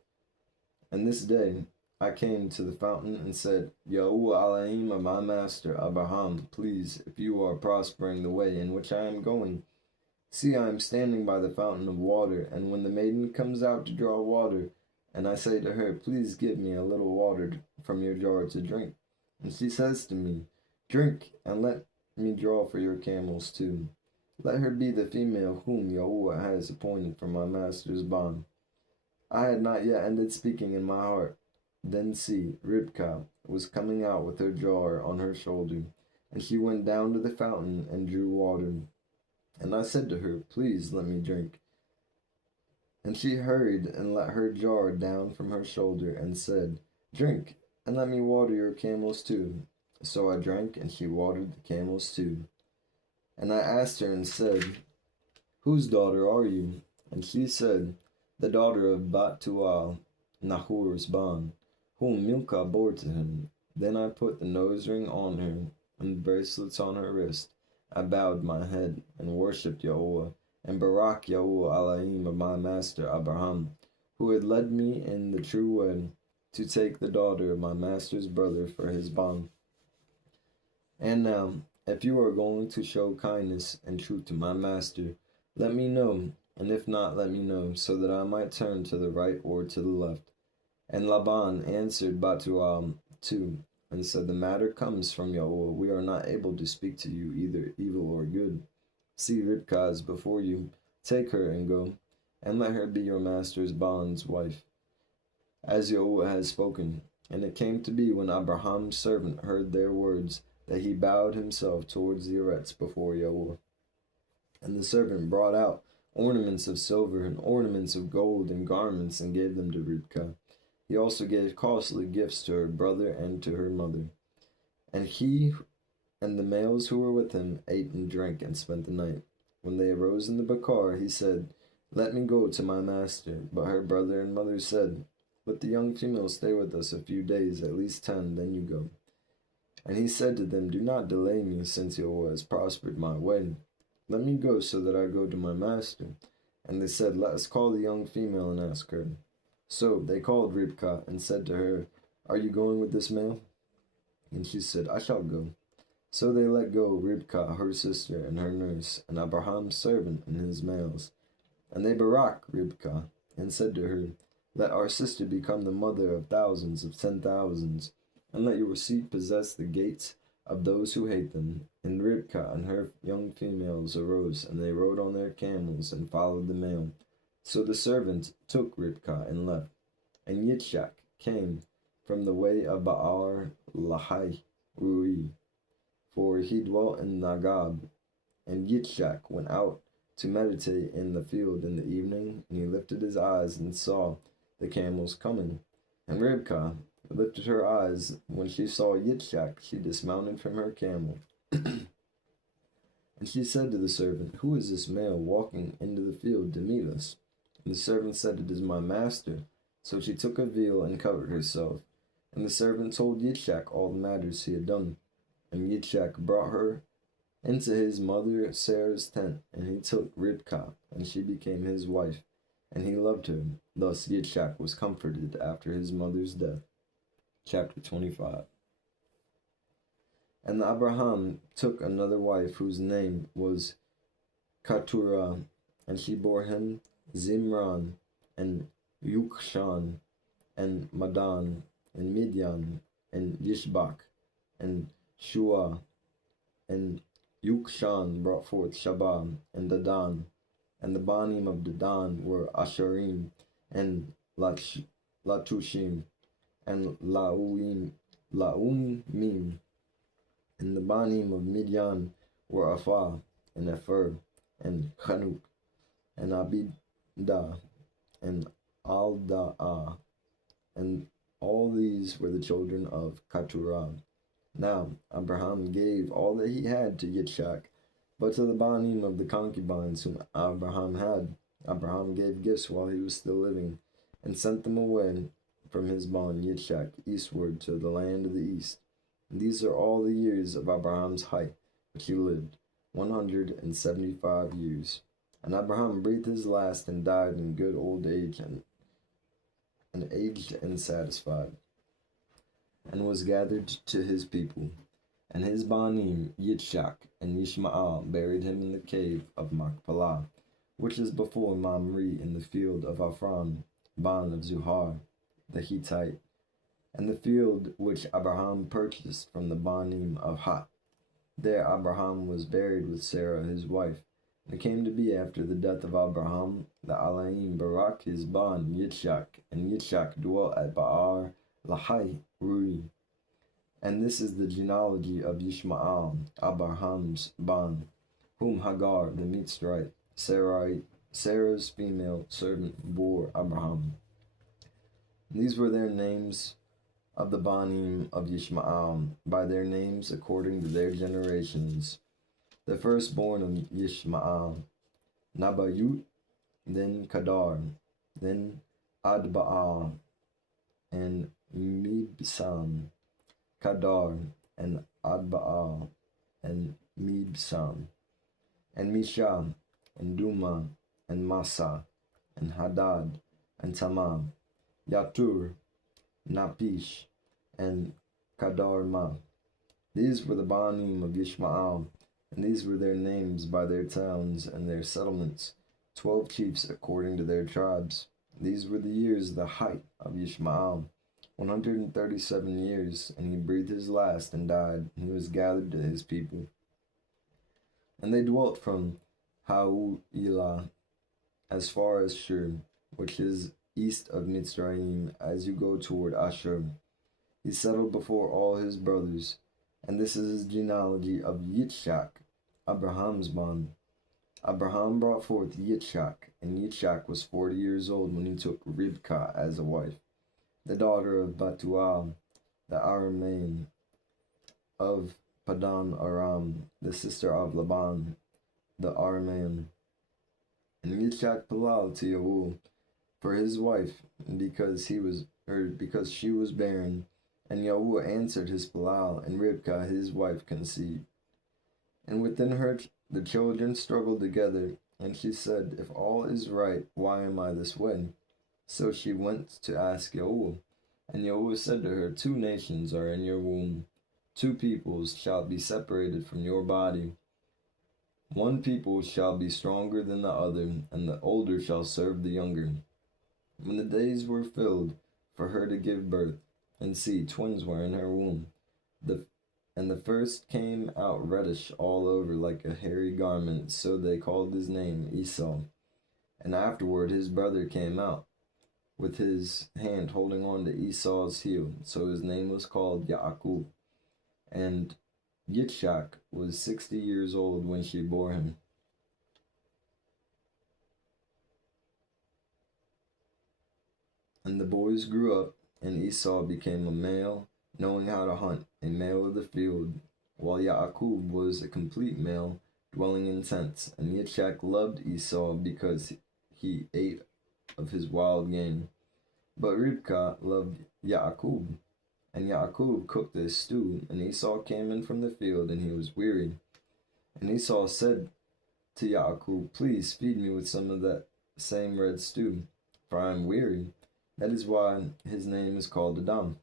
And this day I came to the fountain and said, Yahuwah Elohim of my master Abraham, please, if you are prospering the way in which I am going, see, I am standing by the fountain of water, and when the maiden comes out to draw water, and I say to her, please give me a little water from your jar to drink, and she says to me, drink, and let me draw for your camels too. Let her be the female whom Yahuwah has appointed for my master's bond. I had not yet ended speaking in my heart. Then see, Ribkah was coming out with her jar on her shoulder, And she went down to the fountain and drew water. And I said to her, Please let me drink. And she hurried and let her jar down from her shoulder and said, Drink, and let me water your camels too. So I drank, and she watered the camels too. And I asked her and said, Whose daughter are you? And she said, The daughter of Batual, Nahor's Ban, whom Milcah bore to him. Then I put the nose ring on her, and the bracelets on her wrist. I bowed my head, and worshipped Yahuwah, and Barak Yahuwah Elohim of my master Abraham, who had led me in the true way, to take the daughter of my master's brother for his bond. And now, if you are going to show kindness and truth to my master, let me know, and if not, let me know, so that I might turn to the right or to the left. And Laban answered Batual too, and said, The matter comes from Yahuwah. We are not able to speak to you either evil or good. See, Ribkah is before you. Take her and go, and let her be your master's bond's wife, as Yahuwah has spoken. And it came to be, when Abraham's servant heard their words, that he bowed himself towards the arets before Yahuwah. And the servant brought out ornaments of silver and ornaments of gold and garments, and gave them to Ribkah. He also gave costly gifts to her brother and to her mother. And he and the males who were with him ate and drank and spent the night. When they arose in the Bakar, he said, Let me go to my master. But her brother and mother said, Let the young female stay with us a few days, at least 10, then you go. And he said to them, Do not delay me, since Yahuwah has prospered my way. Let me go, so that I go to my master. And they said, Let us call the young female and ask her. So they called Ribkah and said to her, Are you going with this male? And she said, I shall go. So they let go Ribkah, her sister, and her nurse, and Abraham's servant and his males. And they barak Ribkah, and said to her, Let our sister become the mother of thousands of 10,000s, and let your seed possess the gates of those who hate them. And Ribkah and her young females arose, and they rode on their camels, and followed the male. So the servant took Ribkah and left. And Yitzchak came from the way of Baal Lahai Rui, for he dwelt in Nagab. And Yitzchak went out to meditate in the field in the evening, and he lifted his eyes and saw the camels coming. And Ribkah lifted her eyes. When she saw Yitzchak, she dismounted from her camel. And she said to the servant, Who is this male walking into the field to meet us? And the servant said, It is my master. So she took a veil and covered herself. And the servant told Yitzchak all the matters he had done. And Yitzchak brought her into his mother Sarah's tent, and he took Ribkah, and she became his wife, and he loved her. Thus Yitzchak was comforted after his mother's death. Chapter 25. And Abraham took another wife, whose name was Keturah, and she bore him Zimran, and Yukshan, and Madan, and Midian, and Yishbak, and Shua, and Yukshan brought forth Shabam, and Dadan, and the Banim of Dadan were Asharim, and Latushim, and Laumim, and the Banim of Midian were Aphah, and Epher, and Chanuk, and Abidah, and Alda'ah, and all these were the children of Keturah. Now Abraham gave all that he had to Yitzchak, but to the Banim of the concubines whom Abraham had, Abraham gave gifts while he was still living, and sent them away from his bond Yitzchak eastward to the land of the east. And these are all the years of Abraham's height, which he lived, 175 years. And Abraham breathed his last and died in good old age, and aged and satisfied, and was gathered to his people. And his Banim, Yitzchak and Yishmael, buried him in the cave of Machpelah, which is before Mamre in the field of Ephron, Ban of Zuhar, the Hittite, and the field which Abraham purchased from the Banim of Het. There Abraham was buried with Sarah his wife. And it came to be after the death of Abraham that Elohim barak his bond Yitzchak, and Yitzchak dwelt at Baal Lahai Rui. And this is the genealogy of Yishmael, Abraham's bond, whom Hagar the Mitzrayite, Sarah's female servant, bore Abraham. These were their names of the Banim of Yishmael, by their names according to their generations. The firstborn of Yishmael, Nabayut, then Kedar, then Adbaal, and Mibsam, Kedar, and Adbaal, and Mibsam, and Misham, and Duma, and Massa, and Hadad, and Tamam, Yatur, Napish, and Kadarma. These were the Banim of Ishmael, and these were their names by their towns and their settlements, 12 chiefs according to their tribes. These were the years, the height of Ishmael, 137 years, and he breathed his last and died, and he was gathered to his people. And they dwelt from Hawilah as far as Shur, which is east of Mitzrayim, as you go toward Ashur. He settled before all his brothers, and this is his genealogy of Yitzchak, Abraham's bond. Abraham brought forth Yitzchak, and Yitzchak was 40 years old when he took Ribkah as a wife, the daughter of Batual, the Aramean, of Padan Aram, the sister of Laban, the Aramean. And Yitzchak palal to Yahuwah for his wife, because she was barren. And Yahuwah answered his palal, and Ribkah his wife conceived. And within her the children struggled together, and she said, If all is right, why am I this way? So she went to ask Yahuwah. And Yahuwah said to her, 2 nations are in your womb, 2 peoples shall be separated from your body. 1 people shall be stronger than the other, and the older shall serve the younger. When the days were filled for her to give birth, and see, twins were in her womb, and the first came out reddish all over like a hairy garment, so they called his name Esau. And afterward his brother came out, with his hand holding on to Esau's heel, so his name was called Yaakov. And Yitzchak was 60 years old when she bore him. And the boys grew up, and Esau became a male, knowing how to hunt, a male of the field, while Yaakov was a complete male, dwelling in tents. And Yitzchak loved Esau because he ate of his wild game. But Ribkah loved Yaakov, and Yaakov cooked a stew, and Esau came in from the field, and he was weary. And Esau said to Yaakov, Please feed me with some of that same red stew, for I am weary. That is why his name is called Adam.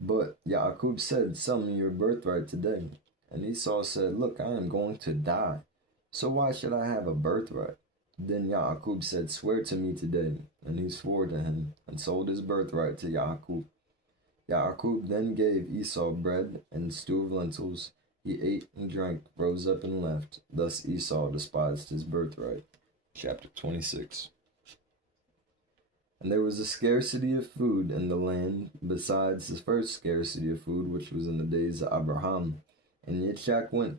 But Yaakov said, Sell me your birthright today. And Esau said, Look, I am going to die, so why should I have a birthright? Then Yaakov said, Swear to me today. And he swore to him, and sold his birthright to Yaakov. Yaakov then gave Esau bread and stew of lentils. He ate and drank, rose up and left. Thus Esau despised his birthright. Chapter 26. And there was a scarcity of food in the land, besides the first scarcity of food which was in the days of Abraham. And Yitzchak went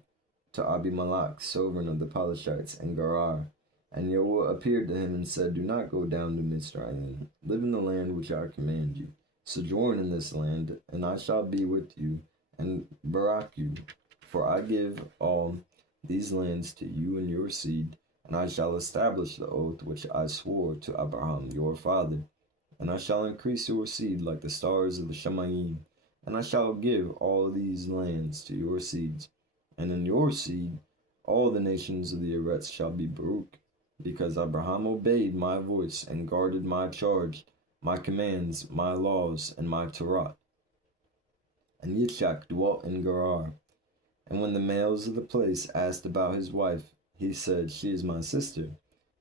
to Abimelech, sovereign of the Barashyts, and Gerar. And Yahuwah appeared to him and said, Do not go down to Mitzrayim. Live in the land which I command you. Sojourn in this land, and I shall be with you, and barak you. For I give all these lands to you and your seed, and I shall establish the oath which I swore to Abraham your father. And I shall increase your seed like the stars of the Shamayim, and I shall give all these lands to your seeds. And in your seed all the nations of the Eretz shall be Baruch, because Abraham obeyed my voice and guarded my charge, my commands, my laws, and my Torah. And Yitzchak dwelt in Gerar. And when the males of the place asked about his wife, he said, She is my sister.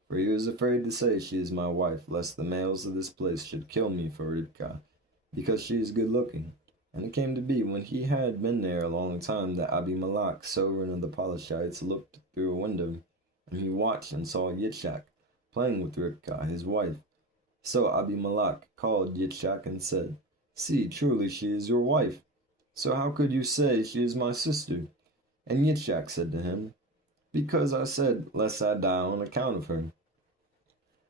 For he was afraid to say, She is my wife, lest the males of this place should kill me for Ribkah, because she is good looking. And it came to be, when he had been there a long time, that Abimelech, sovereign of the Barashyts, looked through a window, and he watched and saw Yitzchak playing with Ribkah, his wife. So Abimelech called Yitzchak and said, See, truly she is your wife. So how could you say she is my sister? And Yitzchak said to him, Because I said, lest I die on account of her.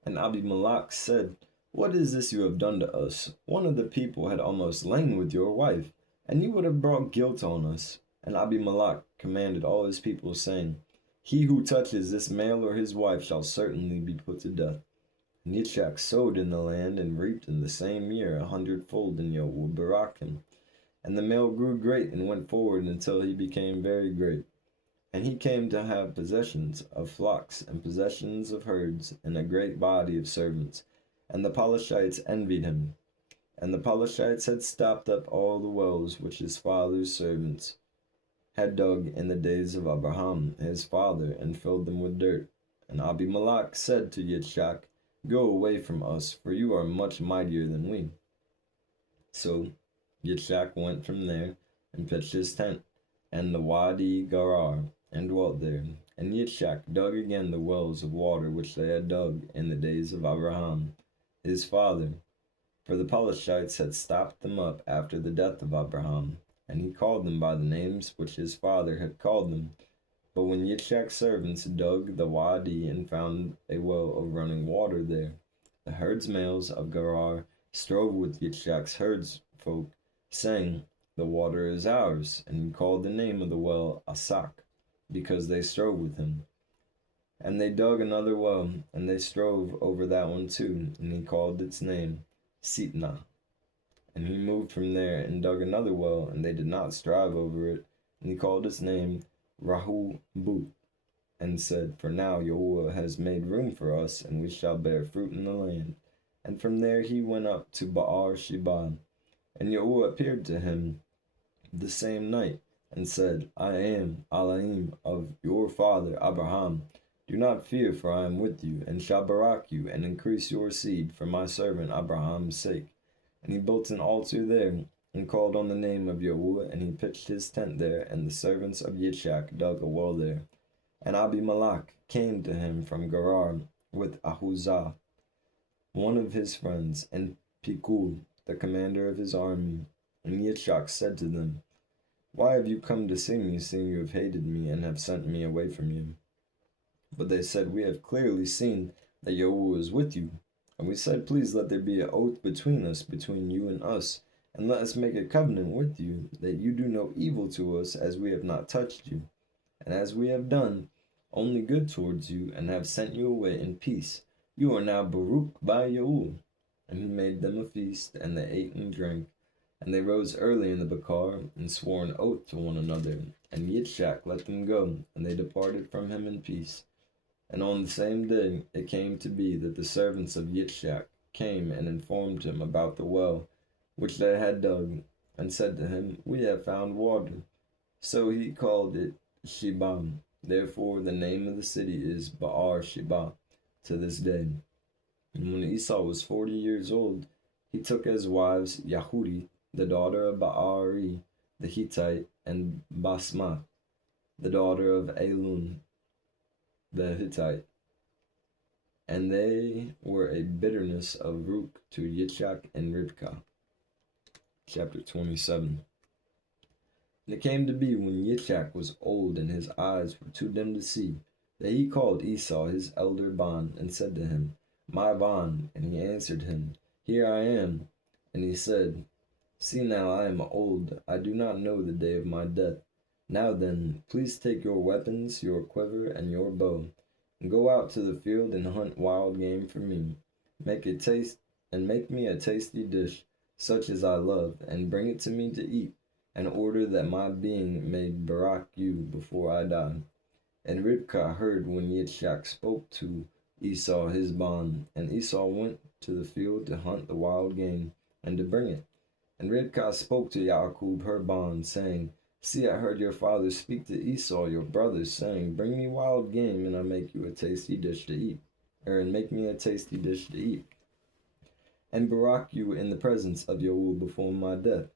And Abimelech said, What is this you have done to us? One of the people had almost lain with your wife, and you would have brought guilt on us. And Abimelech commanded all his people, saying, He who touches this male or his wife shall certainly be put to death. And Yitzchak sowed in the land and reaped in the same year 100-fold in Yehoah-Barakim. And the male grew great and went forward until he became very great. And he came to have possessions of flocks and possessions of herds and a great body of servants. And the Palashites envied him. And the Palashites had stopped up all the wells which his father's servants had dug in the days of Abraham his father, and filled them with dirt. And Abimelech said to Yitzchak, Go away from us, for you are much mightier than we. So Yitzchak went from there and pitched his tent, and the Wadi Gerar, and dwelt there. And Yitzchak dug again the wells of water which they had dug in the days of Abraham his father, for the Palashites had stopped them up after the death of Abraham, and he called them by the names which his father had called them. But when Yitzchak's servants dug the Wadi and found a well of running water there, the herdsmales of Gerar strove with Yitzchak's herdsfolk, saying, The water is ours. And he called the name of the well Asak, because they strove with him. And they dug another well, and they strove over that one too, and he called its name Sitnah. And he moved from there and dug another well, and they did not strive over it, and he called its name Rahubut, and said, For now Yehoah has made room for us, and we shall bear fruit in the land. And from there he went up to Barashyt, and Yehoah appeared to him the same night, and said, I am Elohim of your father Abraham. Do not fear, for I am with you, and shall barak you, and increase your seed for my servant Abraham's sake. And he built an altar there, and called on the name of Yehoah, and he pitched his tent there, and the servants of Yitzchak dug a well there. And Abimelech came to him from Gerar with Ahuzah, one of his friends, and Pikul, the commander of his army. And Yitzchak said to them, Why have you come to see me, seeing you have hated me, and have sent me away from you? But they said, We have clearly seen that Yehoah is with you. And we said, Please let there be an oath between us, between you and us, and let us make a covenant with you, that you do no evil to us, as we have not touched you. And as we have done only good towards you, and have sent you away in peace, you are now Baruch by Yehoah. And he made them a feast, and they ate and drank. And they rose early in the Bakar, and swore an oath to one another. And Yitzchak let them go, and they departed from him in peace. And on the same day it came to be that the servants of Yitzchak came and informed him about the well which they had dug, and said to him, We have found water. So he called it Shibam. Therefore the name of the city is Barashyt to this day. And when Esau was 40 years old, he took as wives Yahudi, the daughter of Baari the Hittite, and Basmath, the daughter of Elun the Hittite. And they were a bitterness of root to Yitzchak and Rivkah. Chapter 27. And it came to be when Yitzchak was old and his eyes were too dim to see, that he called Esau his elder bond, and said to him, My bond. And he answered him, Here I am. And he said, See now, I am old, I do not know the day of my death. Now then, please take your weapons, your quiver, and your bow, and go out to the field and hunt wild game for me. Make me a tasty dish, such as I love, and bring it to me to eat, in order that my being may barak you before I die. And Rivkah heard when Yitzchak spoke to Esau his bond, and Esau went to the field to hunt the wild game, and to bring it. And Rivkah spoke to Yaakov her bond, saying, See, I heard your father speak to Esau your brother, saying, Bring me wild game, and I make you a tasty dish to eat, and make me a tasty dish to eat, and barak you in the presence of Yehoah before my death.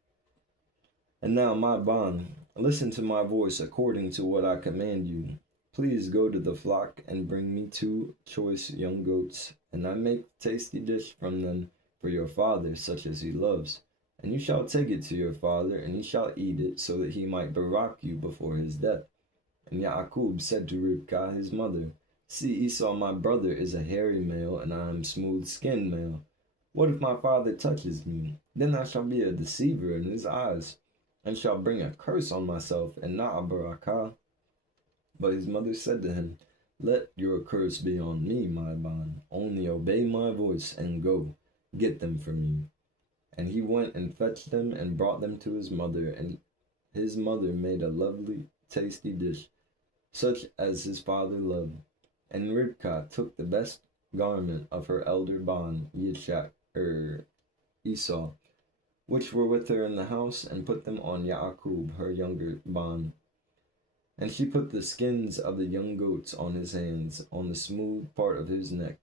And now, my bond, listen to my voice according to what I command you. Please go to the flock and bring me 2 choice young goats, and I make tasty dish from them for your father, such as he loves. And you shall take it to your father, and he shall eat it, so that he might barak you before his death. And Yaakub said to Rivkah his mother, See, Esau my brother is a hairy male, and I am smooth-skinned male. What if my father touches me? Then I shall be a deceiver in his eyes, and shall bring a curse on myself, and not a barakah. But his mother said to him, Let your curse be on me, my bond. Only obey my voice, and go, get them for me. And he went and fetched them, and brought them to his mother, and his mother made a lovely, tasty dish, such as his father loved. And Rivkah took the best garment of her elder bond, Esau, which were with her in the house, and put them on Yaakub, her younger bond. And she put the skins of the young goats on his hands, on the smooth part of his neck.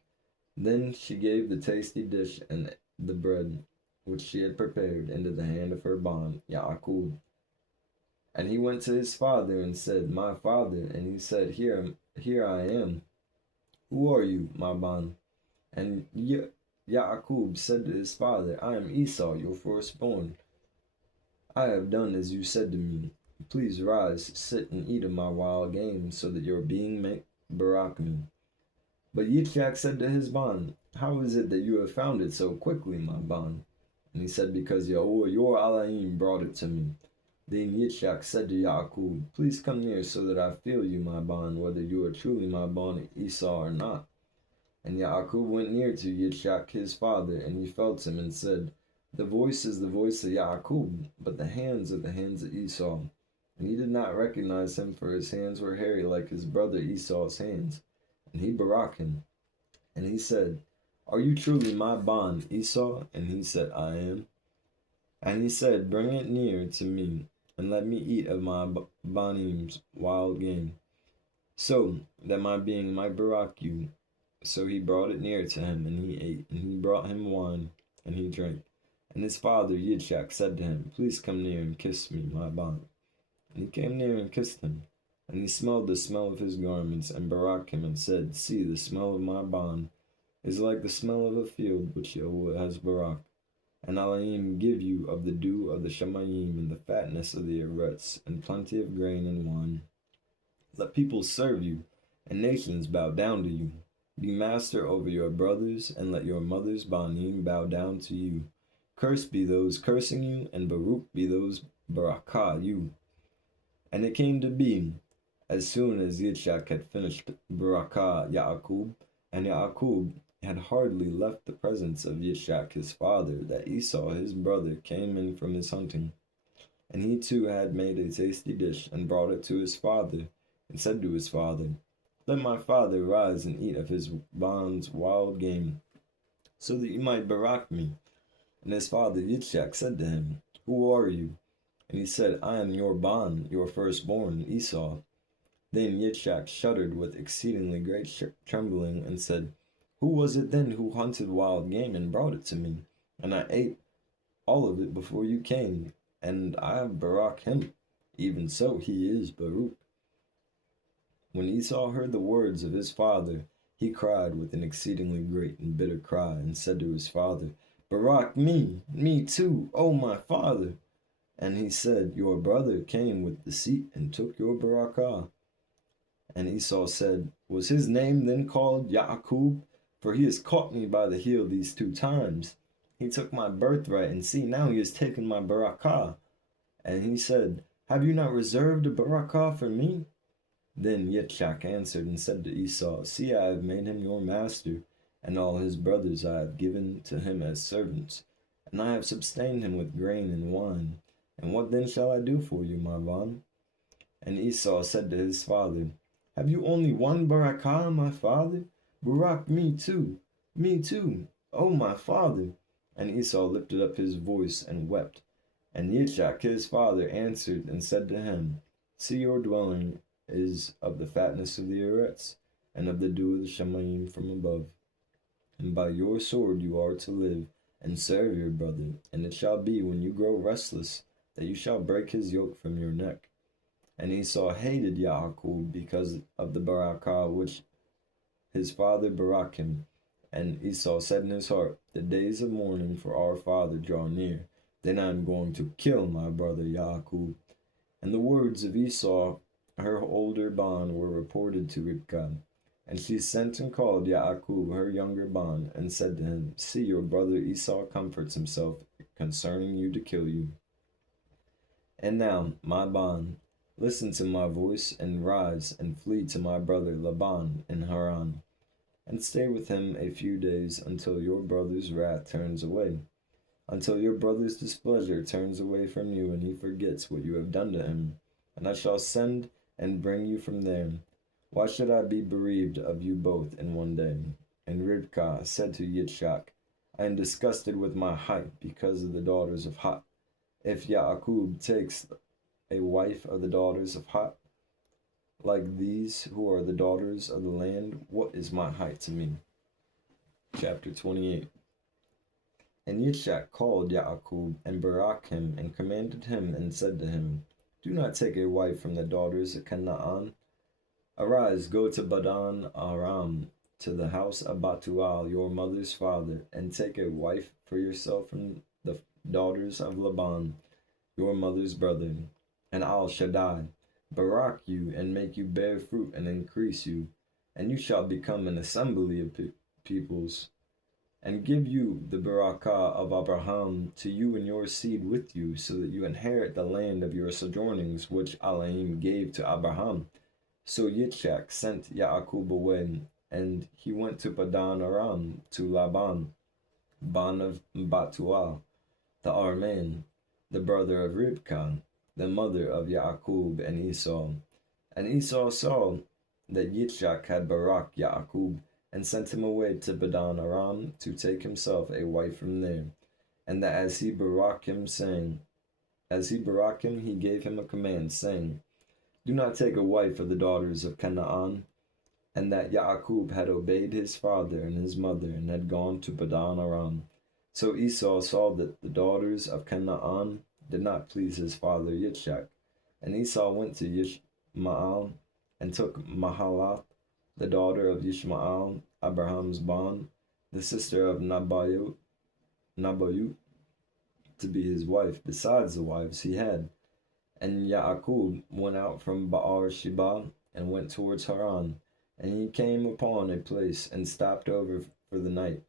Then she gave the tasty dish and the bread, which she had prepared, into the hand of her bond, Yaakub. And he went to his father and said, My father. And he said, Here I am. Who are you, my bond? And Yaakub said to his father, I am Esau, your firstborn. I have done as you said to me. Please rise, sit, and eat of my wild game, so that your being may barak me. But Yitzchak said to his bond, How is it that you have found it so quickly, my bond? And he said, Because Yahuwah your Elohim brought it to me. Then Yitzchak said to Yaakub, Please come near, so that I feel you, my bond, whether you are truly my bond Esau or not. And Yaakub went near to Yitzchak his father, and he felt him, and said, The voice is the voice of Yaakub, but the hands are the hands of Esau. And he did not recognize him, for his hands were hairy like his brother Esau's hands. And he barak him. And he said, Are you truly my bond, Esau? And he said, I am. And he said, Bring it near to me, and let me eat of my bonim's wild game, so that my being might barak you. So he brought it near to him, and he ate. And he brought him wine, and he drank. And his father Yitzchak said to him, Please come near and kiss me, my bond. And he came near and kissed him. And he smelled the smell of his garments, and barak him, and said, See, the smell of my bond is like the smell of a field which Yahuwah has barak. And Elohim give you of the dew of the Shemayim, and the fatness of the Eretz, and plenty of grain and wine. Let people serve you, and nations bow down to you. Be master over your brothers, and let your mother's banim bow down to you. Cursed be those cursing you, and Baruch be those barakah you. And it came to be, as soon as Yitzchak had finished barakah Yaakub, and Yaakub had hardly left the presence of Yitzchak his father, that Esau his brother came in from his hunting. And he too had made a tasty dish, and brought it to his father, and said to his father, Let my father rise and eat of his bond's wild game, so that you might barak me. And his father Yitzchak said to him, Who are you? And he said, I am your bond, your firstborn, Esau. Then Yitzchak shuddered with exceedingly great trembling, and said, Who was it then who hunted wild game and brought it to me? And I ate all of it before you came, and I barak him. Even so he is Baruch. When Esau heard the words of his father, he cried with an exceedingly great and bitter cry, and said to his father, Barak me too, O my father. And he said, Your brother came with deceit and took your barakah. And Esau said, Was his name then called Yaakub? For he has caught me by the heel these 2 times. He took my birthright, and see, now he has taken my barakah. And he said, Have you not reserved a barakah for me? Then Yitzchak answered and said to Esau, See, I have made him your master, and all his brothers I have given to him as servants, and I have sustained him with grain and wine. And what then shall I do for you, my bond? And Esau said to his father, Have you only one barakah, my father? Barak me too, O my father. And Esau lifted up his voice and wept. And Yitzchak his father answered and said to him, See, your dwelling is of the fatness of the Eretz, and of the dew of the Shemayim from above. And by your sword you are to live, and serve your brother. And it shall be, when you grow restless, that you shall break his yoke from your neck. And Esau hated Yaakov because of the barakah which his father barak him. And Esau said in his heart, The days of mourning for our father draw near. then I am going to kill my brother Yaakov. And the words of Esau, her older bond, were reported to Ribkah. And she sent and called Yaakov, her younger bond, and said to him, See, your brother Esau comforts himself concerning you to kill you. And now, my bond, listen to my voice, and rise, and flee to my brother Laban in Haran, and stay with him a few days until your brother's wrath turns away, until your brother's displeasure turns away from you, and he forgets what you have done to him. And I shall send and bring you from there. Why should I be bereaved of you both in one day? And Ribkah said to Yitzchak, I am disgusted with my height because of the daughters of Hat. If Yaakov takes a wife of the daughters of Hat, like these who are the daughters of the land, what is my height to me? Chapter 28. And Yitzchak called Yaakov and barak him and commanded him and said to him, Do not take a wife from the daughters of Canaan. Arise, go to Padan Aram, to the house of Batual, your mother's father, and take a wife for yourself from the daughters of Laban, your mother's brother. And Al Shaddai barak you, and make you bear fruit and increase you, and you shall become an assembly of peoples, and give you the barakah of Abraham to you and your seed with you, so that you inherit the land of your sojournings, which Elohim gave to Abraham. So Yitzchak sent Yaakov away, and he went to Padan Aram to Laban, ban of Batual, the Aramean, the brother of Ribkah, the mother of Yaakov and Esau. And Esau saw that Yitzchak had barak Yaakov, and sent him away to Padan Aram to take himself a wife from there. And that as he barak him, he gave him a command, saying, Do not take a wife of the daughters of Canaan. And that Yaakov had obeyed his father and his mother, and had gone to Padan Aram. So Esau saw that the daughters of Canaan did not please his father Yitzchak. And Esau went to Yishmael, and took Mahalath, the daughter of Yishmael, Abraham's bond, the sister of Nabayut, to be his wife, besides the wives he had. And Yaakov went out from Barashyt, and went towards Haran. And he came upon a place, and stopped over for the night,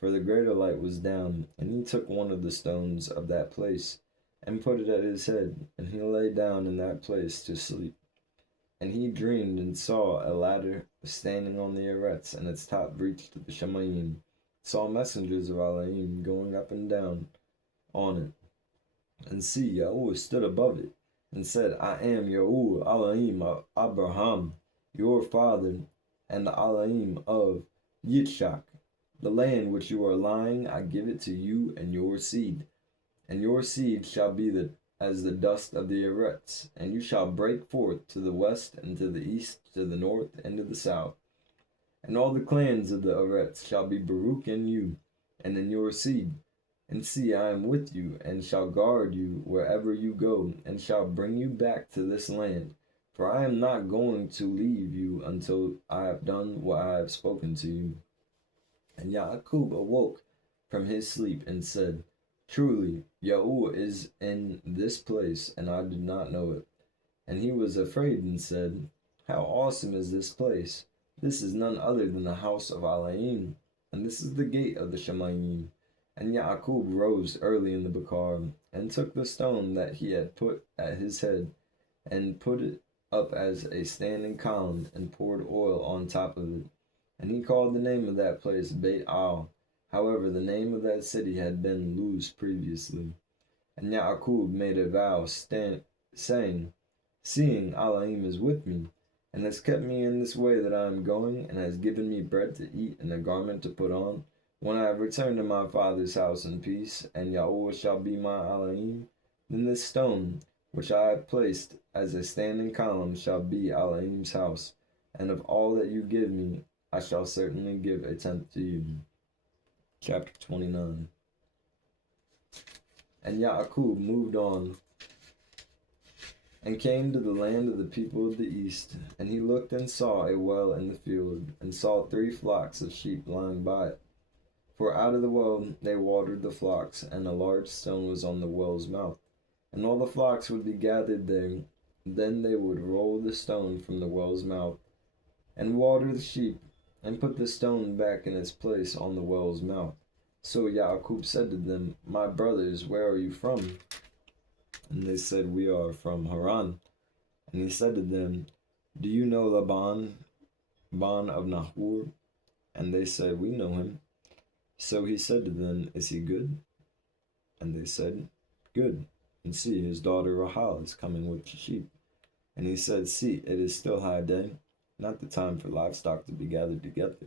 for the greater light was down. And he took one of the stones of that place, and put it at his head, and he lay down in that place to sleep. And he dreamed, and saw a ladder standing on the arets, and its top reached to the Shemayim. Saw messengers of Elohim going up and down on it. And see, Yahuwah stood above it, and said, I am Yahuwah Elohim of Abraham, your father, and the Elohim of Yitzchak. The land which you are lying, I give it to you and your seed. And your seed shall be as the dust of the arets, and you shall break forth to the west, and to the east, to the north, and to the south. And all the clans of the arets shall be Baruch in you, and in your seed. And see, I am with you, and shall guard you wherever you go, and shall bring you back to this land. For I am not going to leave you until I have done what I have spoken to you. And Yaakov awoke from his sleep, and said, Truly, Yahuwah is in this place, and I did not know it. And he was afraid, and said, How awesome is this place! This is none other than the house of Elohim, and this is the gate of the Shemayim. And Yaakov rose early in the Bakar, and took the stone that he had put at his head, and put it up as a standing column, and poured oil on top of it. And he called the name of that place Beit Al. However, the name of that city had been Luz previously. And Yaakov made a vow, saying, Seeing Elohim is with me, and has kept me in this way that I am going, and has given me bread to eat and a garment to put on, when I have returned to my father's house in peace, and Yahuwah shall be my Elohim, then this stone, which I have placed as a standing column, shall be Elohim's house, and of all that you give me, I shall certainly give a tenth to you. Chapter 29. And Yaakov moved on, and came to the land of the people of the east. And he looked and saw a well in the field, and saw 3 flocks of sheep lying by it. For out of the well they watered the flocks, and a large stone was on the well's mouth. And all the flocks would be gathered there. Then they would roll the stone from the well's mouth, and water the sheep, and put the stone back in its place on the well's mouth. So Yaakov said to them, My brothers, where are you from? And they said, We are from Haran. And he said to them, Do you know Laban, of Nahor? And they said, We know him. So he said to them, Is he good? And they said, Good. And see, his daughter Rahel is coming with the sheep. And he said, See, it is still high day, not the time for livestock to be gathered together.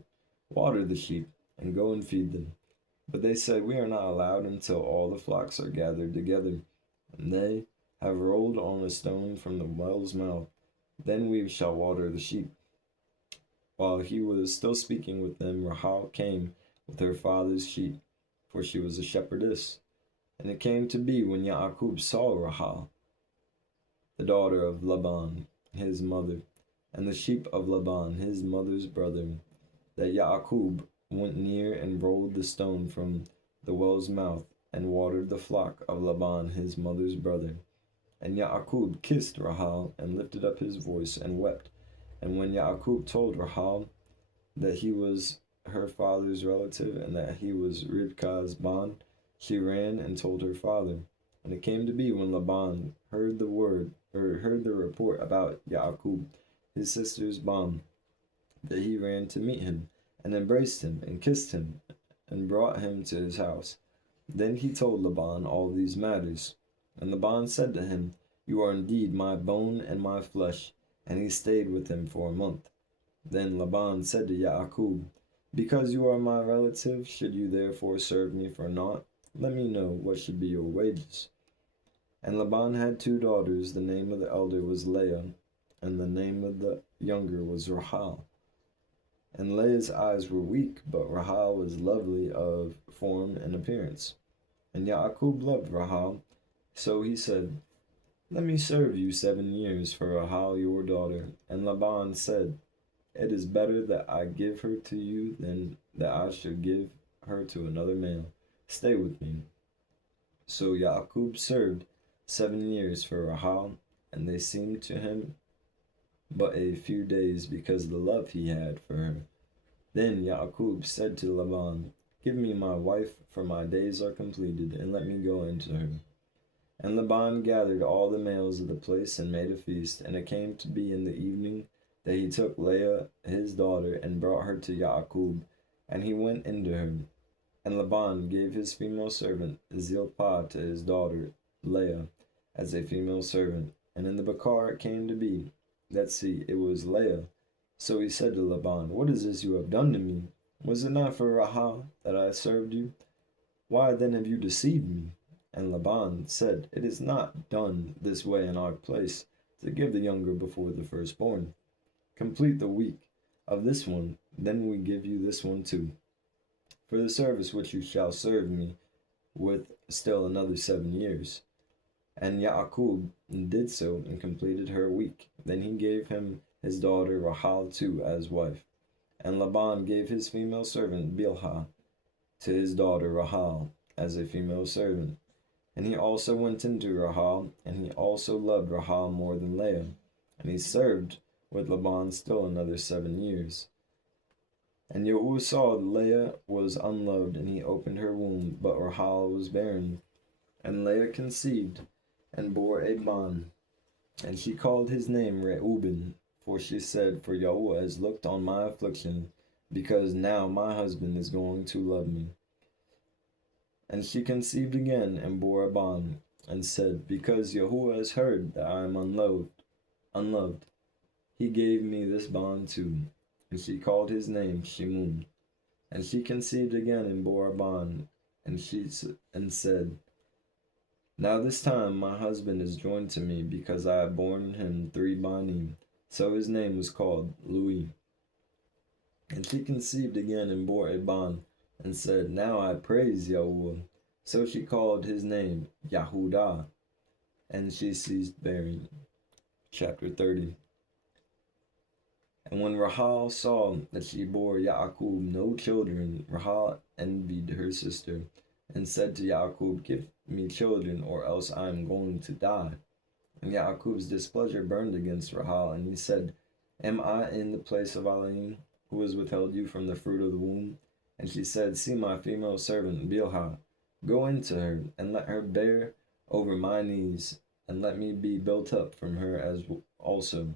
Water the sheep, and go and feed them. But they said, We are not allowed until all the flocks are gathered together. And they have rolled on a stone from the well's mouth. Then we shall water the sheep. While he was still speaking with them, Rahel came with her father's sheep, for she was a shepherdess. And it came to be when Yaakov saw Rahel, the daughter of Laban, his mother, and the sheep of Laban, his mother's brother, that Yaakov went near and rolled the stone from the well's mouth, and watered the flock of Laban, his mother's brother. And Yaakov kissed Rahel, and lifted up his voice, and wept. And when Yaakov told Rahel that he was her father's relative, and that he was Rivkah's bond, she ran and told her father. And it came to be when Laban heard the report about Yaakov, his sister's bond, that he ran to meet him, and embraced him, and kissed him, and brought him to his house. Then he told Laban all these matters. And Laban said to him, You are indeed my bone and my flesh. And he stayed with him for a month. Then Laban said to Yaakov, Because you are my relative, should you therefore serve me for naught? Let me know what should be your wages. And Laban had 2 daughters. The name of the elder was Leah, and the name of the younger was Rahel. And Leah's eyes were weak, but Rahel was lovely of form and appearance. And Yaakov loved Rahel, so he said, Let me serve you 7 years for Rahel your daughter. And Laban said, It is better that I give her to you than that I should give her to another male. Stay with me. So Yaakov served 7 years for Rahel, and they seemed to him but a few days because of the love he had for her. Then Yaakov said to Laban, Give me my wife, for my days are completed, and let me go into her. And Laban gathered all the males of the place and made a feast. And it came to be in the evening that he took Leah his daughter and brought her to Yaakov, and he went into her. And Laban gave his female servant Zilpah to his daughter Leah as a female servant. And in the Bakar it came to be that, see, it was Leah. So he said to Laban, What is this you have done to me? Was it not for Rahel that I served you? Why then have you deceived me? And Laban said, It is not done this way in our place, to give the younger before the firstborn. Complete the week of this one, then we give you this one too, for the service which you shall serve me with still another 7 years. And Yaakov did so, and completed her week. Then he gave him his daughter Rahel too as wife. And Laban gave his female servant Bilhah to his daughter Rahel as a female servant. And he also went into Rahel, and he also loved Rahel more than Leah. And he served with Laban still another 7 years. And Yaakov saw that Leah was unloved, and he opened her womb, but Rahel was barren. And Leah conceived, and bore a son. And she called his name Reuben, for she said, For Yahuwah has looked on my affliction, because now my husband is going to love me. And she conceived again, and bore a son, and said, Because Yahuwah has heard that I am unloved, he gave me this bond too. And she called his name Shemun. And she conceived again, and bore a son, and said, Now this time my husband is joined to me, because I have borne him 3 banim. So his name was called Louis. And she conceived again, and bore a son, and said, Now I praise Yahuwah. So she called his name Yahudah, and she ceased bearing. Chapter 30. And when Rahal saw that she bore Yaakub no children, Rahal envied her sister, and said to Yaakub, "Give me children, or else I am going to die." And Yaakub's displeasure burned against Rahal, and he said, "Am I in the place of Alain, who has withheld you from the fruit of the womb?" And she said, "See my female servant Bilhah. Go into her, and let her bear over my knees, and let me be built up from her as also."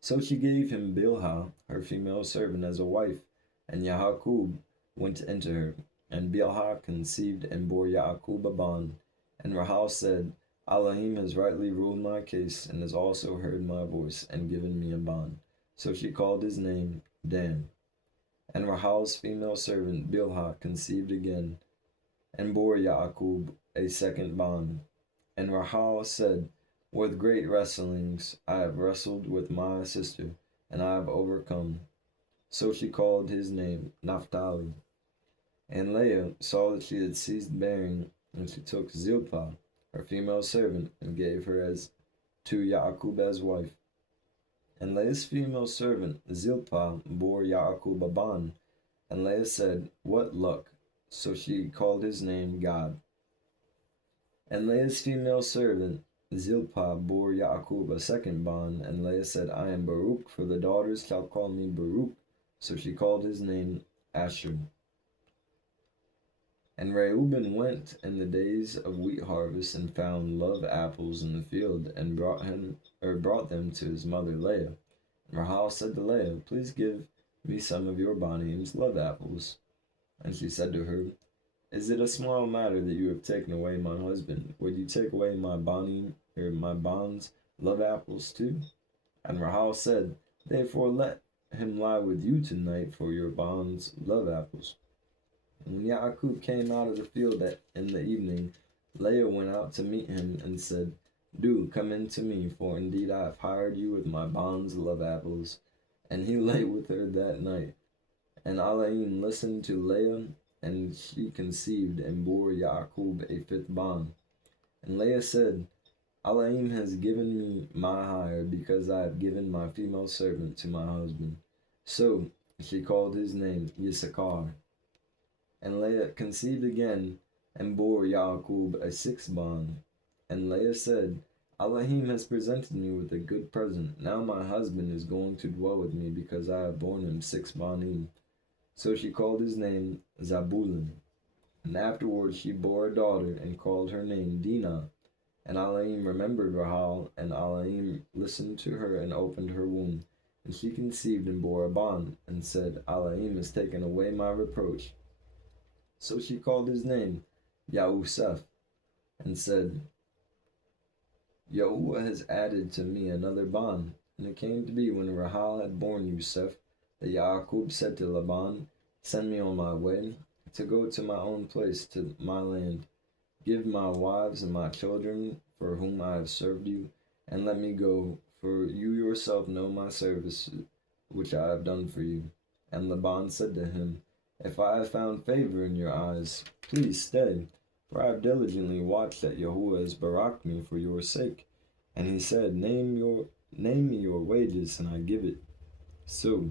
So she gave him Bilhah, her female servant, as a wife, and Yaakub went into her. And Bilhah conceived and bore Yaakub a bond. And Rahal said, "Elohim has rightly ruled my case, and has also heard my voice, and given me a bond." So she called his name Dan. And Rahal's female servant Bilhah conceived again, and bore Yaakub a second bond. And Rahal said, "With great wrestlings I have wrestled with my sister, and I have overcome." So she called his name Naphtali. And Leah saw that she had ceased bearing, and she took Zilpah, her female servant, and gave her as to Yaakub as wife. And Leah's female servant Zilpah bore Yaakub a bond, and Leah said, "What luck!" So she called his name Gad. And Leah's female servant Zilpah bore Yaakub a second bond, and Leah said, "I am Baruch, for the daughters shall call me Baruch." So she called his name Asher. And Reuben went in the days of wheat harvest and found love apples in the field, and brought them to his mother Leah. And Rahel said to Leah, "Please give me some of your bonnies love apples." And she said to her, "Is it a small matter that you have taken away my husband? Would you take away my my bonds love apples too?" And Rahel said, "Therefore let him lie with you tonight for your bonds love apples." And when Yaakub came out of the field in the evening, Leah went out to meet him and said, "Do come in to me, for indeed I have hired you with my bonds love apples." And he lay with her that night. And Alaim listened to Leah, and she conceived and bore Yaakub a fifth bond. And Leah said, "Alaim has given me my hire, because I have given my female servant to my husband." So she called his name Yisachar. And Leah conceived again, and bore Yaakub a sixth bond. And Leah said, "Elohim has presented me with a good present. Now my husband is going to dwell with me, because I have borne him six banim." So she called his name Zabulon. And afterwards she bore a daughter, and called her name Dinah. And Elohim remembered Rahel, and Elohim listened to her and opened her womb. And she conceived and bore a bond, and said, "Elohim has taken away my reproach." So she called his name Yahuseph, and said, "Yahuwah has added to me another bond." And it came to be, when Rahel had borne Yusef, that Yaakub said to Laban, "Send me on my way, to go to my own place, to my land. Give my wives and my children, for whom I have served you, and let me go, for you yourself know my service which I have done for you." And Laban said to him, "If I have found favor in your eyes, please stay, for I have diligently watched that Yahuwah has baraked me for your sake." And he said, Name me your wages, and I give it." So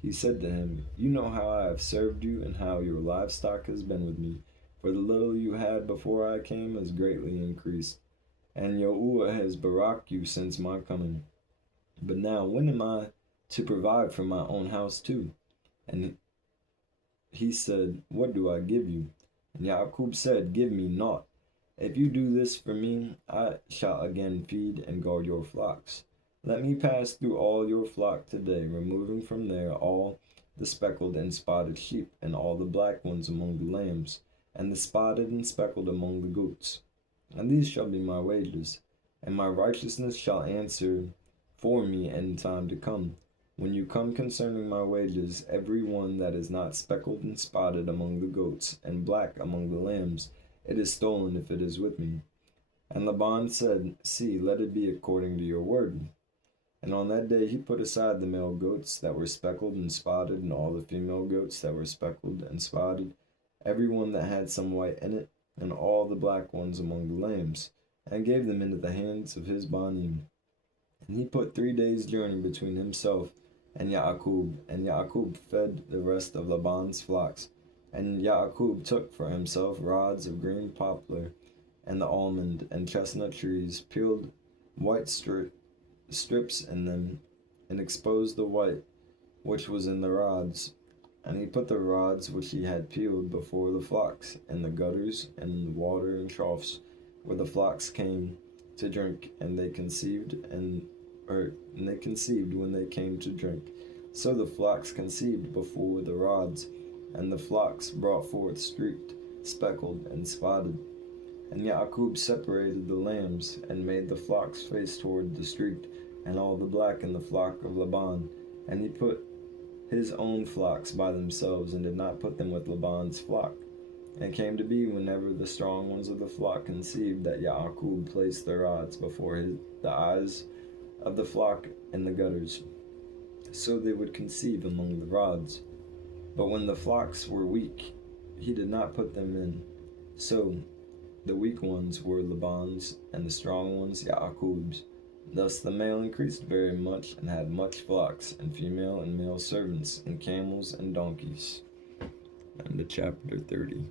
he said to him, "You know how I have served you, and how your livestock has been with me, for the little you had before I came has greatly increased, and Yahuwah has baraked you since my coming. But now when am I to provide for my own house too?" And he said, "What do I give you?" And Yaakub said, "Give me naught. If you do this for me, I shall again feed and guard your flocks. Let me pass through all your flock today, removing from there all the speckled and spotted sheep, and all the black ones among the lambs, and the spotted and speckled among the goats. And these shall be my wages, and my righteousness shall answer for me in time to come. When you come concerning my wages, every one that is not speckled and spotted among the goats, and black among the lambs, it is stolen if it is with me." And Laban said, "See, let it be according to your word." And on that day he put aside the male goats that were speckled and spotted, and all the female goats that were speckled and spotted, every one that had some white in it, and all the black ones among the lambs, and gave them into the hands of his banim. And he put 3 days' journey between himself and Yaakov fed the rest of Laban's flocks. And Yaakov took for himself rods of green poplar and the almond and chestnut trees, peeled white strips in them, and exposed the white which was in the rods. And he put the rods which he had peeled before the flocks, in the gutters and in the water and troughs, where the flocks came to drink, and they conceived when they came to drink. So the flocks conceived before the rods, and the flocks brought forth streaked, speckled, and spotted. And Yaakov separated the lambs, and made the flocks face toward the streaked, and all the black in the flock of Laban. And he put his own flocks by themselves, and did not put them with Laban's flock. And it came to be, whenever the strong ones of the flock conceived, that Yaakov placed the rods before the eyes of the flock in the gutters, so they would conceive among the rods. But when the flocks were weak, he did not put them in. So the weak ones were Laban's, and the strong ones Yaakov's. Thus the male increased very much, and had much flocks, and female and male servants, and camels and donkeys. And to chapter 30.